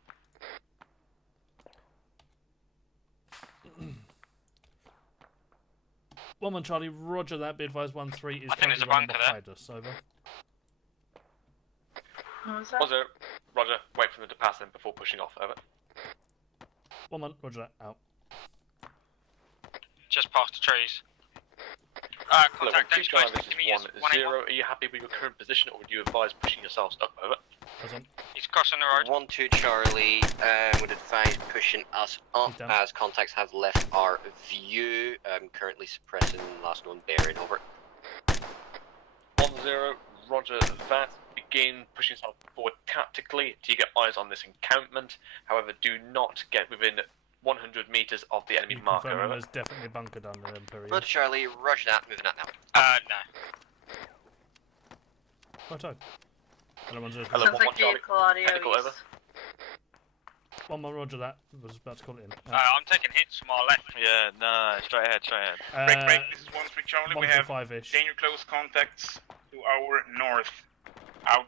One Charlie, Roger that. Be advised, 1-3 is I think there's currently a running bunker there. behind us. Over. What was that? 1-0, Roger. Wait for them to pass them before pushing off. Over. 1-1, Roger that. Out. Just past the trees. Hello, Contact 1-2 dash Charlie. close This to is me is 1-0. Are you happy with your current position, or would you advise pushing yourselves up? Over. He's crossing the road. 1-2 Charlie, would advise pushing us up He's down. as contacts have left our view. I'm currently suppressing last known bearing, over. 1-0, Roger that. Begin pushing yourself forward tactically till you get eyes on this encampment. However, do not get within 100 meters of the enemy You marker. confirm Over. there's definitely a bunker down there, Imperial. Roger Charlie, Roger that, moving out now. No. Righto. Hello, 1-0. Hello, Sounds 1-1 like Charlie. vehicle audio Technical is- over. 1-1, Roger that. Was about to call it in. I'm taking hits from our left. Yeah, no, straight ahead, straight ahead. Break, break. This is 1-3 Charlie. We have 1-5-ish. danger close contacts to our north. Out.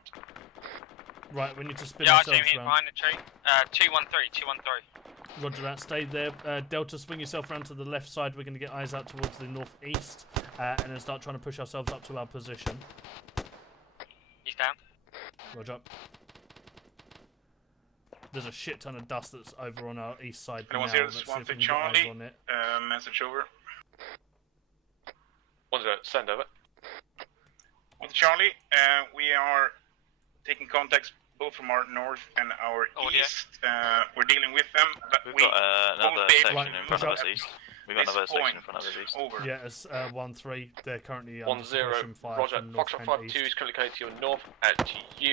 Right, we need to spin Yeah, I ourselves see him around. behind the tree. 213, 213. Roger that. Stay there. Delta, swing yourself around to the left side. We're going to get eyes out towards the northeast, and then start trying to push ourselves up to our position. He's down. Roger. There's a shit ton of dust that's over on our east side now. 1-0, Let's this is see if we 1-3 can get eyes Charlie. on it. Message over. 1-0, send over. 1-3 Charlie, we are taking contacts both from our north and our east. We're dealing with them, but We've we got another won't be able section to in front of move us at east. We've got this another section point. in front of us east. Over. Yeah, it's 1-3. They're currently under 1-0, suppression fire Roger. from north Foxtrot and 5-2 east. is currently coming to your north, out to you.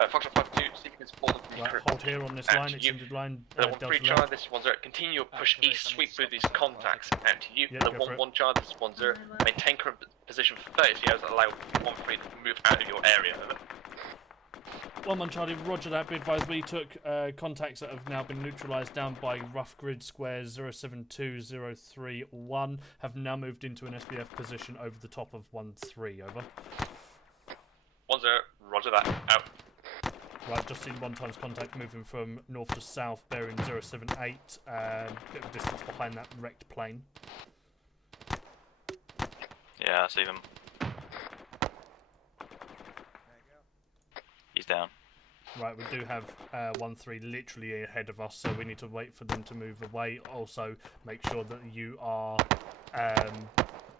Foxtrot 5-2, see if you can support them from your Right, current hold here on this out line, to you. extended line. Hello, Delta 1-3 left. Charlie, this is 1-0. Continue your push east, sweep through these contacts, out to you. Yeah, Hello, go for it. 1-1 Charlie, this is 1-0. Maintain current position for 30 hours that allow 1-3 to move out of your area. Over. 1-1 Charlie, Roger that. Be advised, we took contacts that have now been neutralised down by rough grid squares 072031, have now moved into an SBF position over the top of 1-3. Over. 1-0, Roger that, out. Right, just seen 1 times contact moving from north to south, bearing 078, bit of distance behind that wrecked plane. Yeah, I see them. He's down. Right, we do have 1-3 literally ahead of us, so we need to wait for them to move away. Also, make sure that you are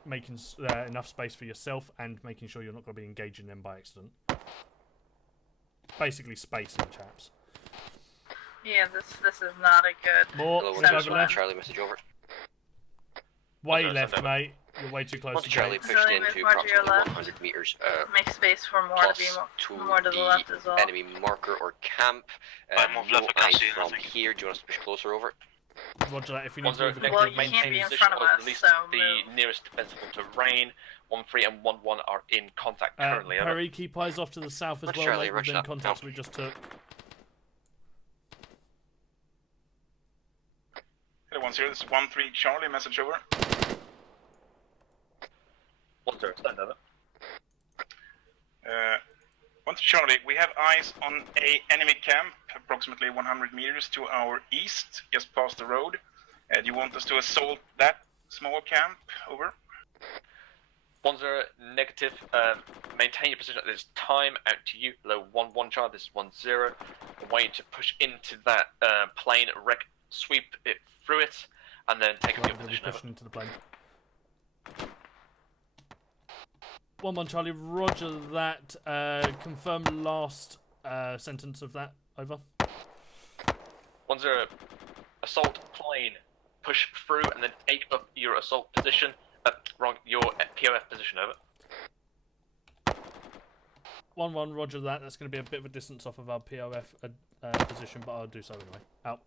making enough space for yourself and making sure you're not going to be engaging them by accident. Basically, spacing, chaps. Yeah, this is not a good. More, Hello, driver 1-2 left. Charlie, message over. Way Okay, left, send over. mate. You're way too close One to Charlie gates. pushed Really, into with more to your approximately left. 100 meters. Make space for more to be Plus more to the left as well. enemy marker or camp. move No left for eyes Cassie, I from think. here. Do you want us to push closer over? Roger that. If you need One's to move Well, you maintain can't be in position, front of or us, at least so The move. nearest defensible terrain. 1-3 and 1-1 are in contact currently. over. Perry, keep eyes off to the south as Roger, well, Charlie, mate, with roger them that. contacts Out. we just took. Hello, 1-0, this is 1-3 Charlie, message over. 1-0, stand over. 1-3 Charlie, we have eyes on a enemy camp, approximately 100 meters to our east, just past the road. Do you want us to assault that small camp? Over. 1-0, negative. Maintain your position at this time. Out to you. Low 1-1 Charlie, this is 1-0. I want you to push into that plane, sweep it through it, and then take up your We'll be position. Over. pushing into the plane. 1-1 Charlie, roger that. Confirm last sentence of that. Over. 1-0, assault plane. Push through and then take up your assault position. Your POF position. Over. 1-1, roger that. That's going to be a bit of a distance off of our POF position, but I'll do so anyway. Out.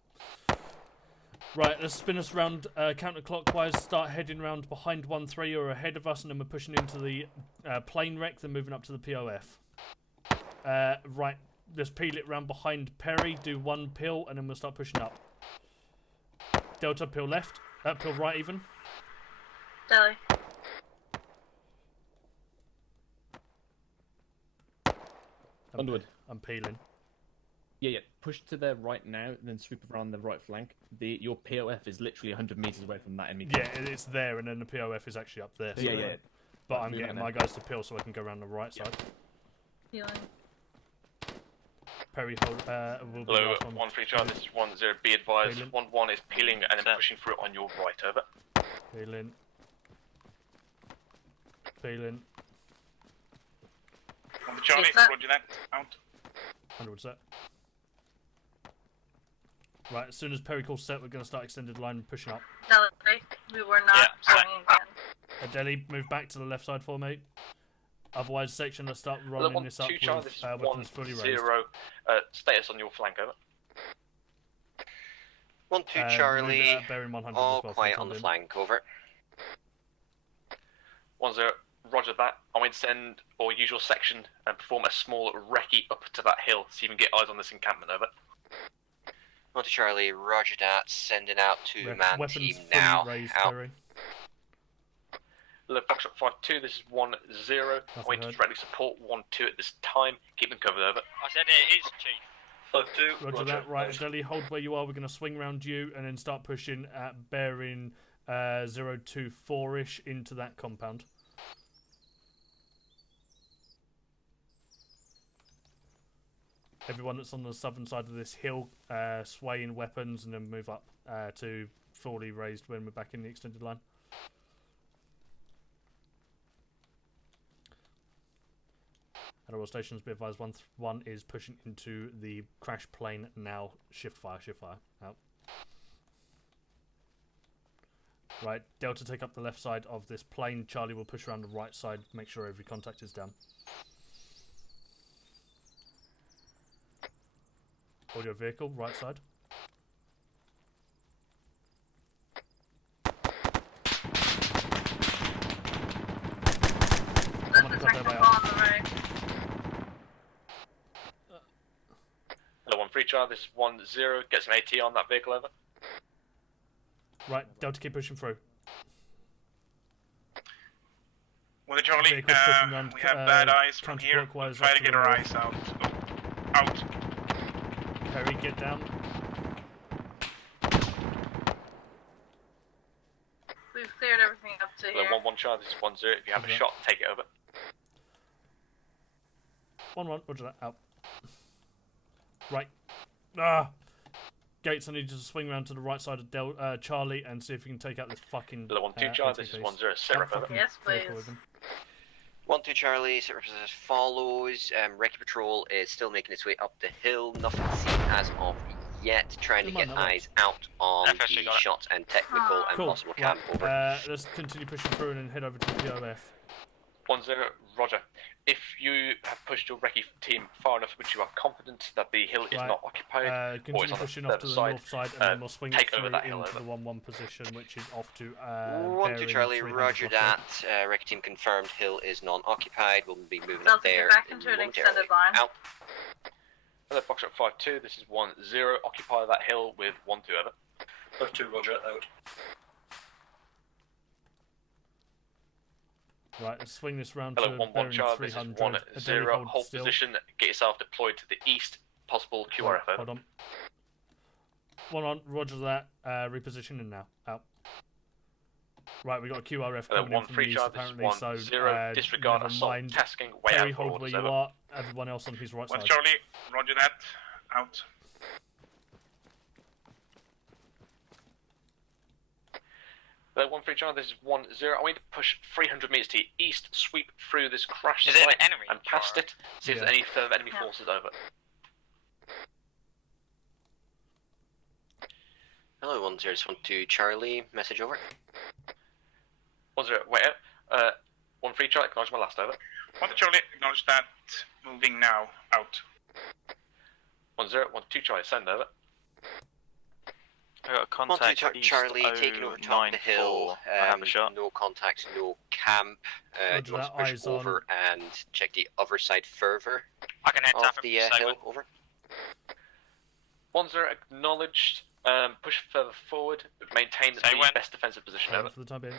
Right, let's spin us round counterclockwise. Start heading round behind 1-3 or ahead of us, and then we're pushing into the plane wreck, then moving up to the POF. Right, let's peel it round behind Perry, do one peel, and then we'll start pushing up. Delta, peel left. Peel right even. Delhi. Underwood. I'm peeling. Yeah. Push to the right now, and then sweep around the right flank. Your POF is literally 100 meters away from that enemy. Yeah, it's there, and then the POF is actually up there. So Yeah. But I'm getting my guys to peel so I can go around the right side. Healing. Perry, hold. Will be Hello, last one. 1-3 Charlie, this is 1-0. Be advised, Peeling. 1-1 is peeling and then pushing through on your right. Over. Peeling. Peeling. 1-3 Charlie, Yes, sir. roger that. Out. 100%. Right, as soon as Perry calls set, we're going to start extended line and pushing up. Delhi. We were not going again. Delhi, move back to the left side for me. Otherwise, section, let's start rolling this up 1-2 Charlie, this with is weapons fully raised. 1-0. Status on your flank. Over. 1-2 Charlie. bearing 100 All as well for quiet the on the time flank. Over. 1-0. Roger that. I want to send or use your section and perform a small recce up to that hill so you can get eyes on this encampment. Over. 1-2 Charlie, roger that. Sending out being. two-man Weapons team fully now. raised, Out. Perry. Hello, Foxtrot 5-2, this is 1-0. I want you to directly support 1-2 at this time. Keep them covered. Over. I said it is, Chief. 5-2. Roger that. Right, Delhi, hold where you are. We're going to swing round you and then start pushing at bearing 024-ish into that compound. Everyone that's on the southern side of this hill, swaying weapons and then move up to fully raised when we're back in the extended line. At all stations, be advised, 1 is pushing into the crash plane now. Shift fire, out. Right, Delta, take up the left side of this plane. Charlie will push around the right side, make sure every contact is down. Audio vehicle, right side. There's a technical on the right. Hello, 1-3 Charlie, this is 1-0. Get some AT on that vehicle. Over. Right, Delta, keep pushing through. 1-3 Charlie, Vehicle's pushing around, we have bad eyes from here. counterclockwise Try off to to get the our north. eyes out. Oh, out. Perry, get down. We've cleared everything up to Hello, here. 1-1 Charlie, this is 1-0. If you have a Okay. shot, take it. Over. 1-1, roger that, out. Right. Ah! Gates, I need you to swing around to the right side of Charlie and see if you can take out this fucking. Hello, 1-2 Charlie, this is ATPs. 1-0. Sit rep. Over. Fucking Yes, vehicle please. with him. 1-2 Charlie, sit represents as follows. Recce Patrol is still making its way up the hill. Nothing seen as of yet. Trying to Come on, get that eyes out on FSG the got it. shots and technical and Cool. possible camp. Right, Over. let's continue pushing through and then head over to the POF. 1-0, Roger. If you have pushed your recce team far enough, which you are confident that the hill is Right, not occupied, or is continue on pushing the off to the north side, and then we'll swing it take through over that hill. into Over. the 1-1 position, which is off to 1-2 bearing Charlie, 300 roger roughly. that. Recce team confirmed. Hill is non-occupied. We'll be moving Delta, up there. get back into an momentarily. extended line. Out. Hello, Foxtrot 5-2. This is 1-0. Occupy that hill with 1-2 over. 5-2, Roger. Out. Right, let's swing this round Hello, to 1-1 bearing Charlie. This is 300. 1-0. Hold still. position. Get yourself deployed to the east. Possible QRF. Right, Over. hold on. 1-1, roger that. Repositioning now. Out. Right, we got a QRF Hello, coming in from the 1-3 east Charlie. This apparently, is so 1-0. Disregard never assault mind. tasking. Way Perry, out hold forwards. where you Over. are. Everyone else on his right 1 side. Charlie, roger that. Out. Hello, 1-3 Charlie. This is 1-0. I want you to push 300 meters to your east. Sweep through this crash Is it an site enemy? and past it. See if there's any further enemy forces over. Hello, 1-0-1-2 Charlie. Message over. 1-0. Wait out. 1-3 Charlie. Acknowledge my last over. 1 Charlie, acknowledge that. Moving now. Out. 1-0. 1-2 Charlie. Send over. I got a contact east Charlie, taking over top of the hill. I have a shot. No contacts, no camp. Do you want to that, push eyes over and check the other side further I can head of tap the him. hill? Over. 1-0 acknowledged. Push further forward, but maintain the best defensive position. Over. For the time being.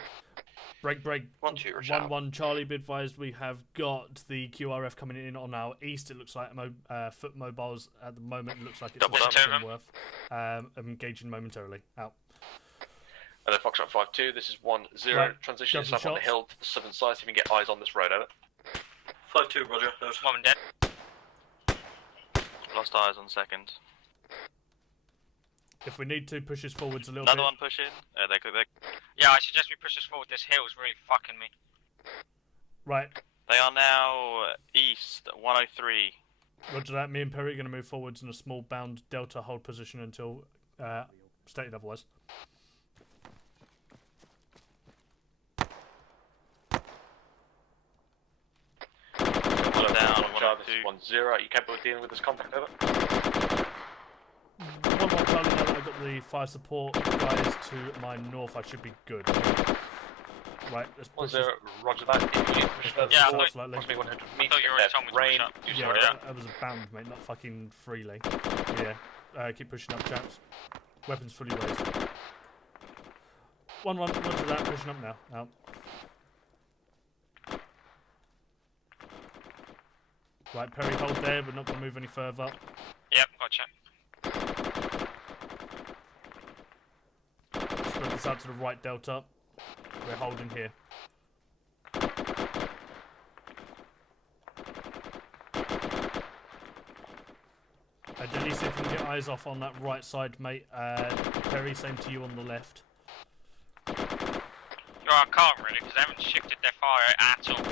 Break. 1-2 Rochelle. 1-1 Charlie, be advised we have got the QRF coming in on our east. It looks like foot mobiles at the moment. It looks like it's Double up. worth. I'm engaging momentarily. Out. Hello, Foxtrot 5-2. This is 1-0. Right, Transition go for yourself on the shots. hill to the southern side so you can get eyes on this road. Over. 5-2, Roger. Out. Woman dead. Lost eyes on second. If we need to, push this forwards a little Another bit. one pushing. Yeah, I suggest we push this forward. This hill is really fucking me. Right. They are now east 103. Roger that. Me and Perry are going to move forwards in a small bound delta hold position until stated otherwise. Hello, Down, Charlie. This is 1-0. Are you capable of dealing with this contact? Over. 1-1 Charlie, now that I've got the fire support guys to my north, I should be good. Right, let's push 1-0. Roger that. If you push further Yeah, I forward, thought- approximately 100 I meters, thought you already there's told me to rain. push up. Do Yeah, so. that was a bound, mate, not fucking freely. Yeah, keep pushing up, chaps. Weapons fully raised. 1-1, roger that, pushing up now. Out. Right, Perry, hold there, we're not going to move any further. Yep, gotcha. Spread this out to the right delta. We're holding here. Denny, see if we can get eyes off on that right side, mate. Perry, same to you on the left. Well, I can't really because they haven't shifted their fire at all.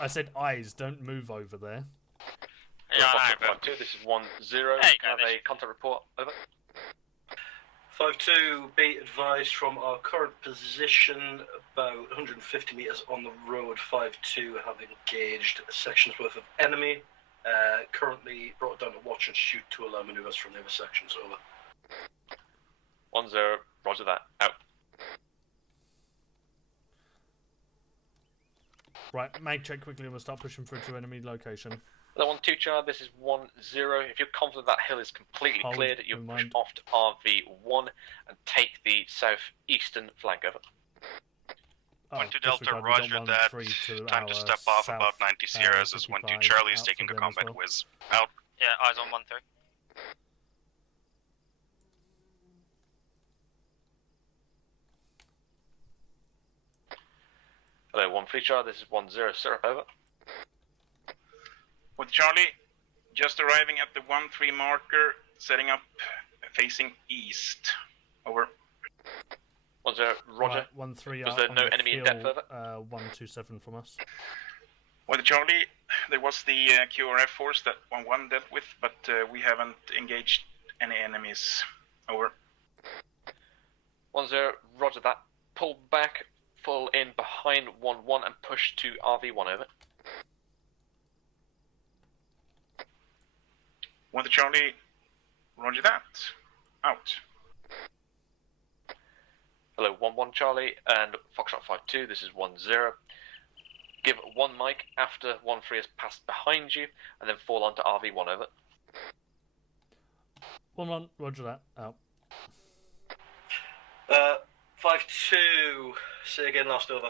I said eyes, don't move over there. Yeah, I know, but... This is 1-0. Hey, Have a contact report. Over. 5-2, be advised from our current position, about 150 metres on the road. 5-2 have engaged sections worth of enemy. Currently brought down to watch and shoot to allow manoeuvres from the other sections. Over. 1-0. Roger that. Out. Right, mag check quickly and we'll start pushing through to enemy location. Hello, 1-2 Charlie. This is 1-0. If you're confident that hill is completely Hold, cleared, you push remind. off to RV1 and take the southeastern flank. Over. 1-2 disregard, Delta, we've got roger 1-3 that. to Time to our step off south, above 90 Sierras as 1-2 55 Charlie is out taking for a them as combat well. whiz. Out. Yeah, eyes on 1-3. Hello, 1-3 Charlie. This is 1-0. Syrup. Over. With Charlie, just arriving at the 1-3 marker, setting up facing east. Over. 1-0. Roger. Right, 1-3 Was out there on no the enemy in hill, depth over? 127 from us. With Charlie, there was the QRF force that 1-1 dealt with, but we haven't engaged any enemies. Over. 1-0, roger that. Pull back, full in behind 1-1 and push to RV1 over. 1 to Charlie, roger that. Out. Hello, 1-1 Charlie and Foxtrot 5-2, this is 1-0. Give 1 mic after 1-3 has passed behind you, and then fall onto RV1 over. 1-1, roger that, out. 5-2, say again, last over.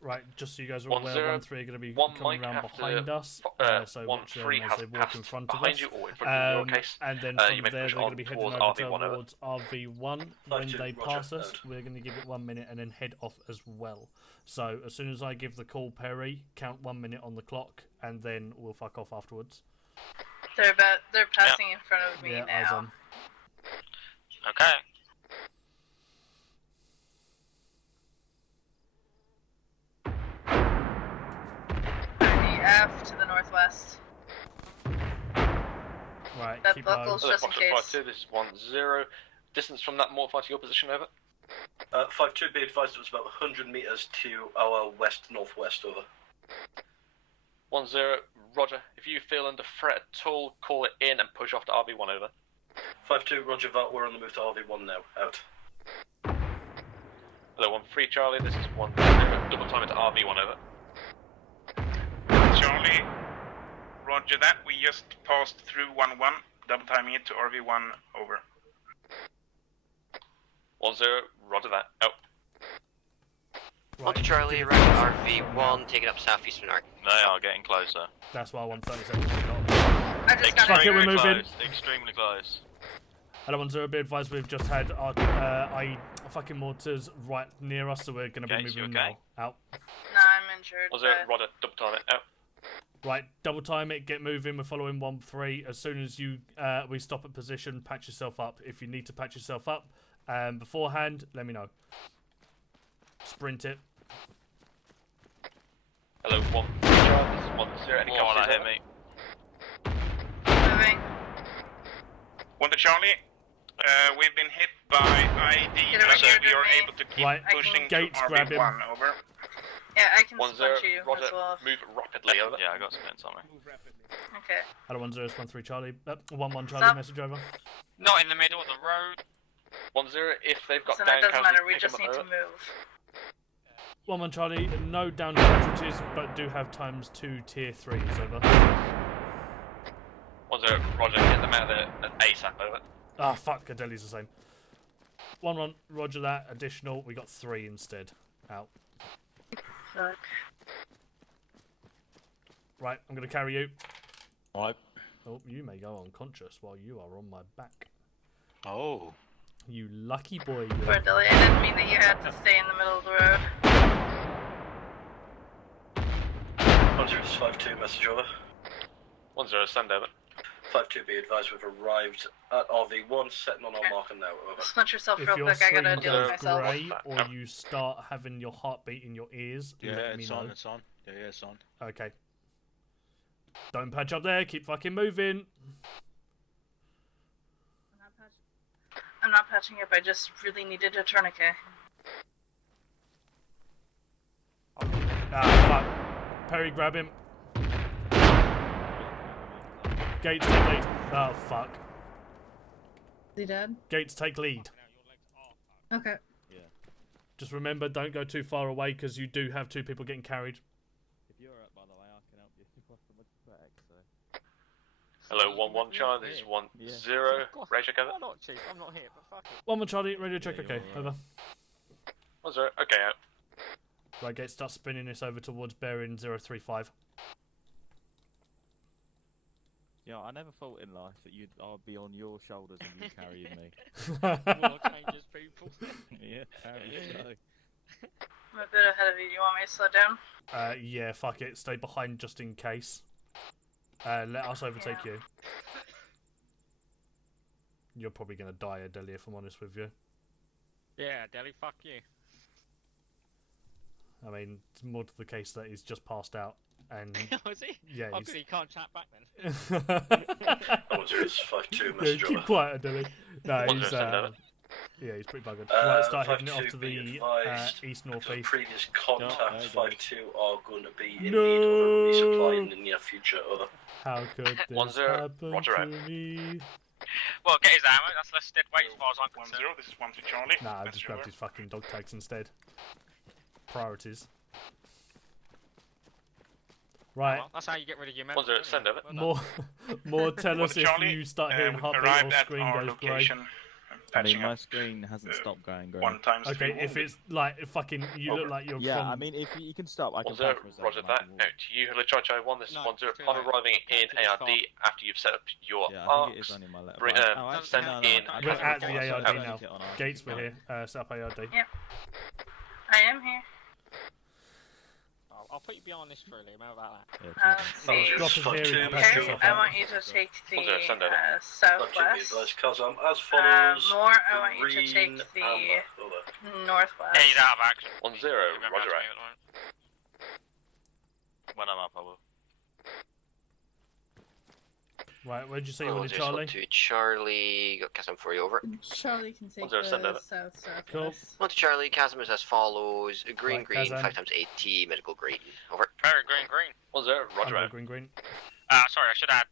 Right, just so you guys are aware, 1-3 are going to be One coming mic around after, behind us, so 1-3 watch them has as they walk in passed front of behind us. you, or in front of you, in your case. And then You from may there, push they're going on to be heading towards over RV1 over. towards RV1. When 5-2, they roger, pass us, out. we're going to give it 1 minute and then head off as well. So as soon as I give the call, Perry, count 1 minute on the clock, and then we'll fuck off afterwards. They're passing in front of me Yeah, eyes now. on. Okay. F to the northwest. Right, That keep buckle's low. just in case. 5-2, this is 1-0. Distance from that mortar to your position over. 5-2, be advised it was about 100 metres to our west-northwest, over. 1-0, roger. If you feel under threat at all, call it in and push off to RV1 over. 5-2, roger that, we're on the move to RV1 now, out. Hello, 1-3 Charlie, this is 1-0, double time into RV1 over. Charlie, roger that. We just passed through 1-1, double timing it to RV1 over. 1-0, roger that, out. On to Charlie, around RV1, taking up southeastern arc. They are getting closer. That's why I want 30 seconds. I just got Fuck it, we're moving. Close, extremely close. Hello, 1-0, be advised we've just had our fucking mortars right near us, so we're going to be Gates, you moving okay? now. Out. No, I'm injured. 1-0, roger, double time it, out. Right, double time it, get moving, we're following 1-3. As soon as you we stop at position, patch yourself up. If you need to patch yourself up beforehand, let me know. Sprint it. Hello, 1 Charlie, this is 1-0, any Oh, copies that hit over? me. Moving. 1 to Charlie. We've been hit by ID, Get over but here we to are me. able to keep Right, pushing Gates, to grab him. RV1 over. Yeah, I can 1-0, spot you roger, as well. move rapidly over. Yeah, I got splints on me. Okay. Hello, 1-0, 1-3 Charlie. 1-1 Charlie, Stop. message over. Not in the middle of the road. 1-0, if they've got So down that doesn't matter, we pick just them need up to over. move. 1-1 Charlie, no down casualties, but do have ×2 tier 3s, over. 1-0, roger, get them out of there ASAP, over. Ah, fuck, Adeli's the same. 1-1, roger that, additional, we got 3 instead. Out. Fuck. Right, I'm going to carry you. Right. Oh, you may go unconscious while you are on my back. Oh. You lucky boy, you. Poor Dilly, I didn't mean that you had to stay in the middle of the road. 1-0 is 5-2, message over. 1-0, send over. 5-2, be advised we've arrived at RV1, setting on our marker now, over. Split yourself If real your quick, I gotta screen deal with goes myself. grey or you start having your heartbeat in your ears, Yeah, let me it's know. on, it's on. Yeah, it's on. Okay. Don't patch up there, keep fucking moving. I'm not patching up, I just really needed a tourniquet. Ah, fuck. Perry, grab him. Gates, take lead. Oh, fuck. Is he dead? Gates, take lead. Okay. Yeah. Just remember, don't go too far away, because you do have 2 people getting carried. If you're up, by the way, I can help you across the back, so. Hello, 1-1 Charlie, this is 1-0, radio check over. I'm not cheap, I'm not here, but fuck it. 1-1 Charlie, radio check, okay, over. 1-0, okay, out. Right, Gates, start spinning this over towards bearing 035. Yeah, I never thought in life that I'd be on your shoulders and you carrying me. War changes people. Yeah, apparently so. I'm a bit ahead of you, you want me to slow down? Yeah, fuck it, stay behind just in case. Let us overtake you. You're probably going to die, Adelia, if I'm honest with you. Yeah, Deli, fuck you. I mean, it's more to the case that he's just passed out. And Was he? yeah, Oh, he's... good, he can't chat back then. Oh, it's 5-2 yeah, message keep over. quiet, Dilly. No, What's he's your send yeah, he's pretty buggered. Right, start heading it 5-2 off to be the advised, east the northeast. previous contacts 5-2 are going to be in No. need of a resupply in the near future. Over. How could this 1-0, happen Roger to out. me? Well, get his ammo. That's less dead weight as far as I'm 1-0, concerned. this is 1 to Charlie. Nah, I That's just your grabbed his fucking dog tags instead. Priorities. Right. Well, that's how you get rid of your members. 1-0, send over. More tell us if Charlie, you start hearing we've heartbeat arrived or at screen our goes grey. location. I mean, Patching my up, screen hasn't stopped going grey. 1 times 3 Okay, if it's like fucking you look like you're Yeah, from... I mean, if you can stop, I can 1-0, patch myself. Roger and I that. can walk. Out to you, Hello Charlie 1. This is No, 1-0. too Upon late. arriving Okay, in to this ARD, car. after you've set up your Yeah, I think it arcs, is only my letter. bring, Oh, actually, send no, in. I We're can't at the record, so ARD I'll now. take it on our- Gates, we're here. Set up ARD. Yep. I am here. I'll put you behind this for Liam. How about that? See. Drop in here and patch Harry, yourself I out. want you to take the send over. southwest. Kazam, as follows. More, I want you to green take the Amber. Over. northwest. He's out of action. 1-0, Roger out. When I'm up, I will. Right, where'd you say you Oh, wanted there's Charlie? 1 to Charlie. Got Kazam for you, over. Charlie can take What's our the send over? southwest. Cool. 1 to Charlie. Kazam is as follows: green, Right, green, Kazam. 5 times AT, medical green. Over. Very green. 1-0, Roger Amber, out. green. Sorry, I should add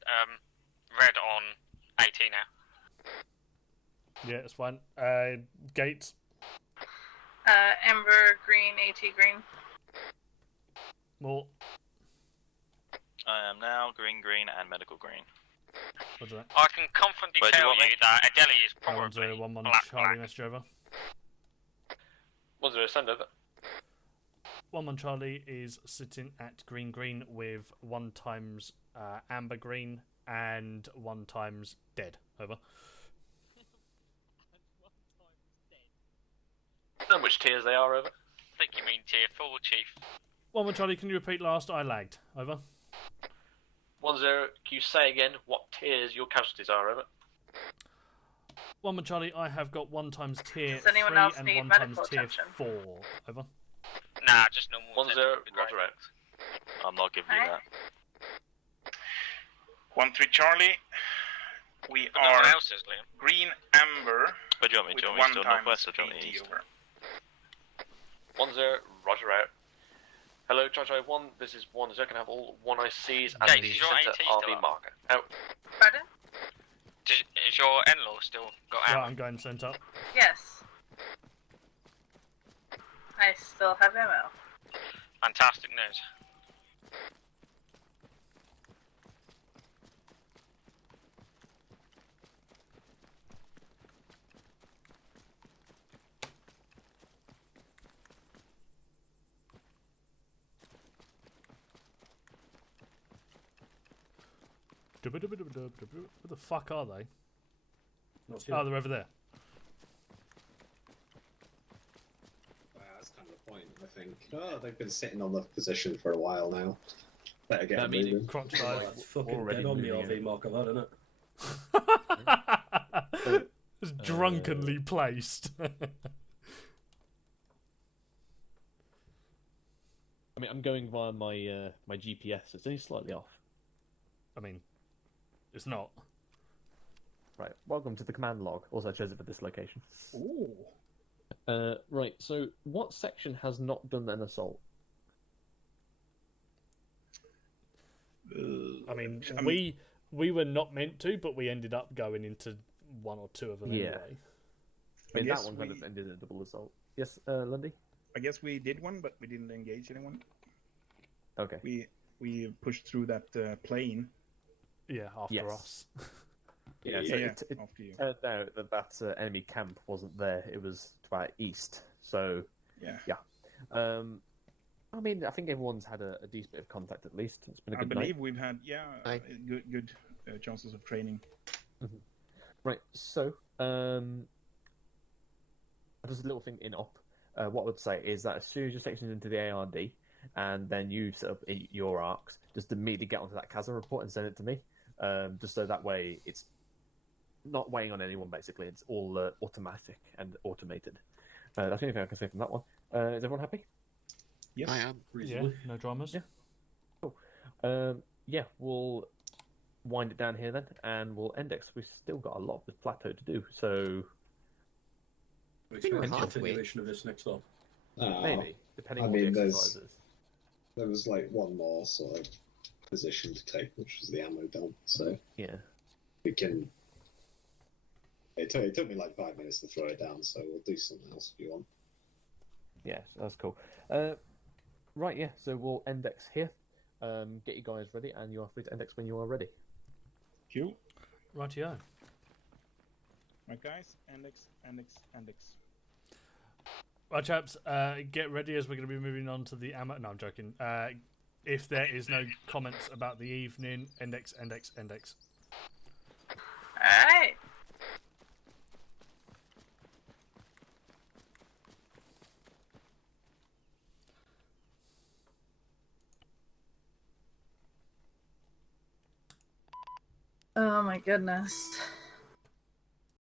red on AT now. Yeah, it's fine. Gates. Ember green, AT green. More. I am now green, and medical green. Roger that. I can confidently Where do you tell want you me? that Adeli is 1-0, probably 1-1, black. Charlie, message over. 1-0, send over. 1-1 Charlie is sitting at green with 1 times amber green and 1 times dead. Over. Know which tiers they are, over. I think you mean tier 4, Chief. 1-1 Charlie, can you repeat last? I lagged. Over. 1-0, can you say again what tiers your casualties are, over? 1-1 Charlie, I have got 1 times tier Does anyone 3 else and need 1 times medical tier attention? 4. Over. Nah, just normal. 1-0, Roger out. I'm not giving you that. 1-3 Charlie. We But no are one else is, Liam. green amber. Where do you want me? With Do you want me 1 still times northwest or do you want me 80 east? over. 1-0, Roger out. Hello, Charlie 1. This is 1-0. Can I have all 1 ICs and Gates, the is your centre AT still RV up? marker. Out. Pardon? Is your in-law still got Yeah, ammo? I'm going sent up. Yes. I still have ammo. Fantastic news. Where the fuck are they? Not Oh, they're over there. That's kind of the point, I think. Oh, they've been sitting on the position for a while now. Better get That them means moving. crotch Oh, dive. it's fucking Already dead on the moving RV it. marker, that, isn't it? It's drunkenly placed. I mean, I'm going via my my GPS. It's only slightly off. I mean, it's not. Right. Welcome to the command log. Also shows it for this location. Ooh. Right. So, what section has not done an assault? I mean, we were not meant to, but we ended up going into 1 or 2 of them Yeah. anyway. I mean, that guess one kind we- of ended in a double assault. Yes, Lundy. I guess we did one, but we didn't engage anyone. Okay. We pushed through that plane. Yeah, after Yes. us. Yeah. So it after you. turned out that enemy camp wasn't there. It was to our east. So Yeah. I mean, I think everyone's had a decent bit of contact at least. It's been a I good believe night. we've had good chances of training. Right. So just a little thing in op. What I would say is that as soon as your section's into the ARD, and then you set up your arcs, just immediately get onto that chasm report and send it to me. Just so that way it's not weighing on anyone, basically. It's all automatic and automated. That's the only thing I can say from that one. Is everyone happy? Yes. I am. Reasonably. Yeah, no dramas. Yeah. Cool. Yeah, we'll wind it down here then, and we'll index. We've still got a lot of this plateau to do, so We expect a continuation of this next up. maybe, depending I on mean, what the there's- exercise is. There was like one more sort of position to take, which was the ammo dump. So yeah, we can. It took me like 5 minutes to throw it down, so we'll do something else if you want. Yeah, that's cool. Right, yeah, so we'll index here. Get you guys ready, and you are free to index when you are ready. Q. Rightio. Right, guys. Index. Right, chaps, get ready as we're going to be moving on to the ammo. No, I'm joking. If there is no comments about the evening, index. Alright. Oh my goodness.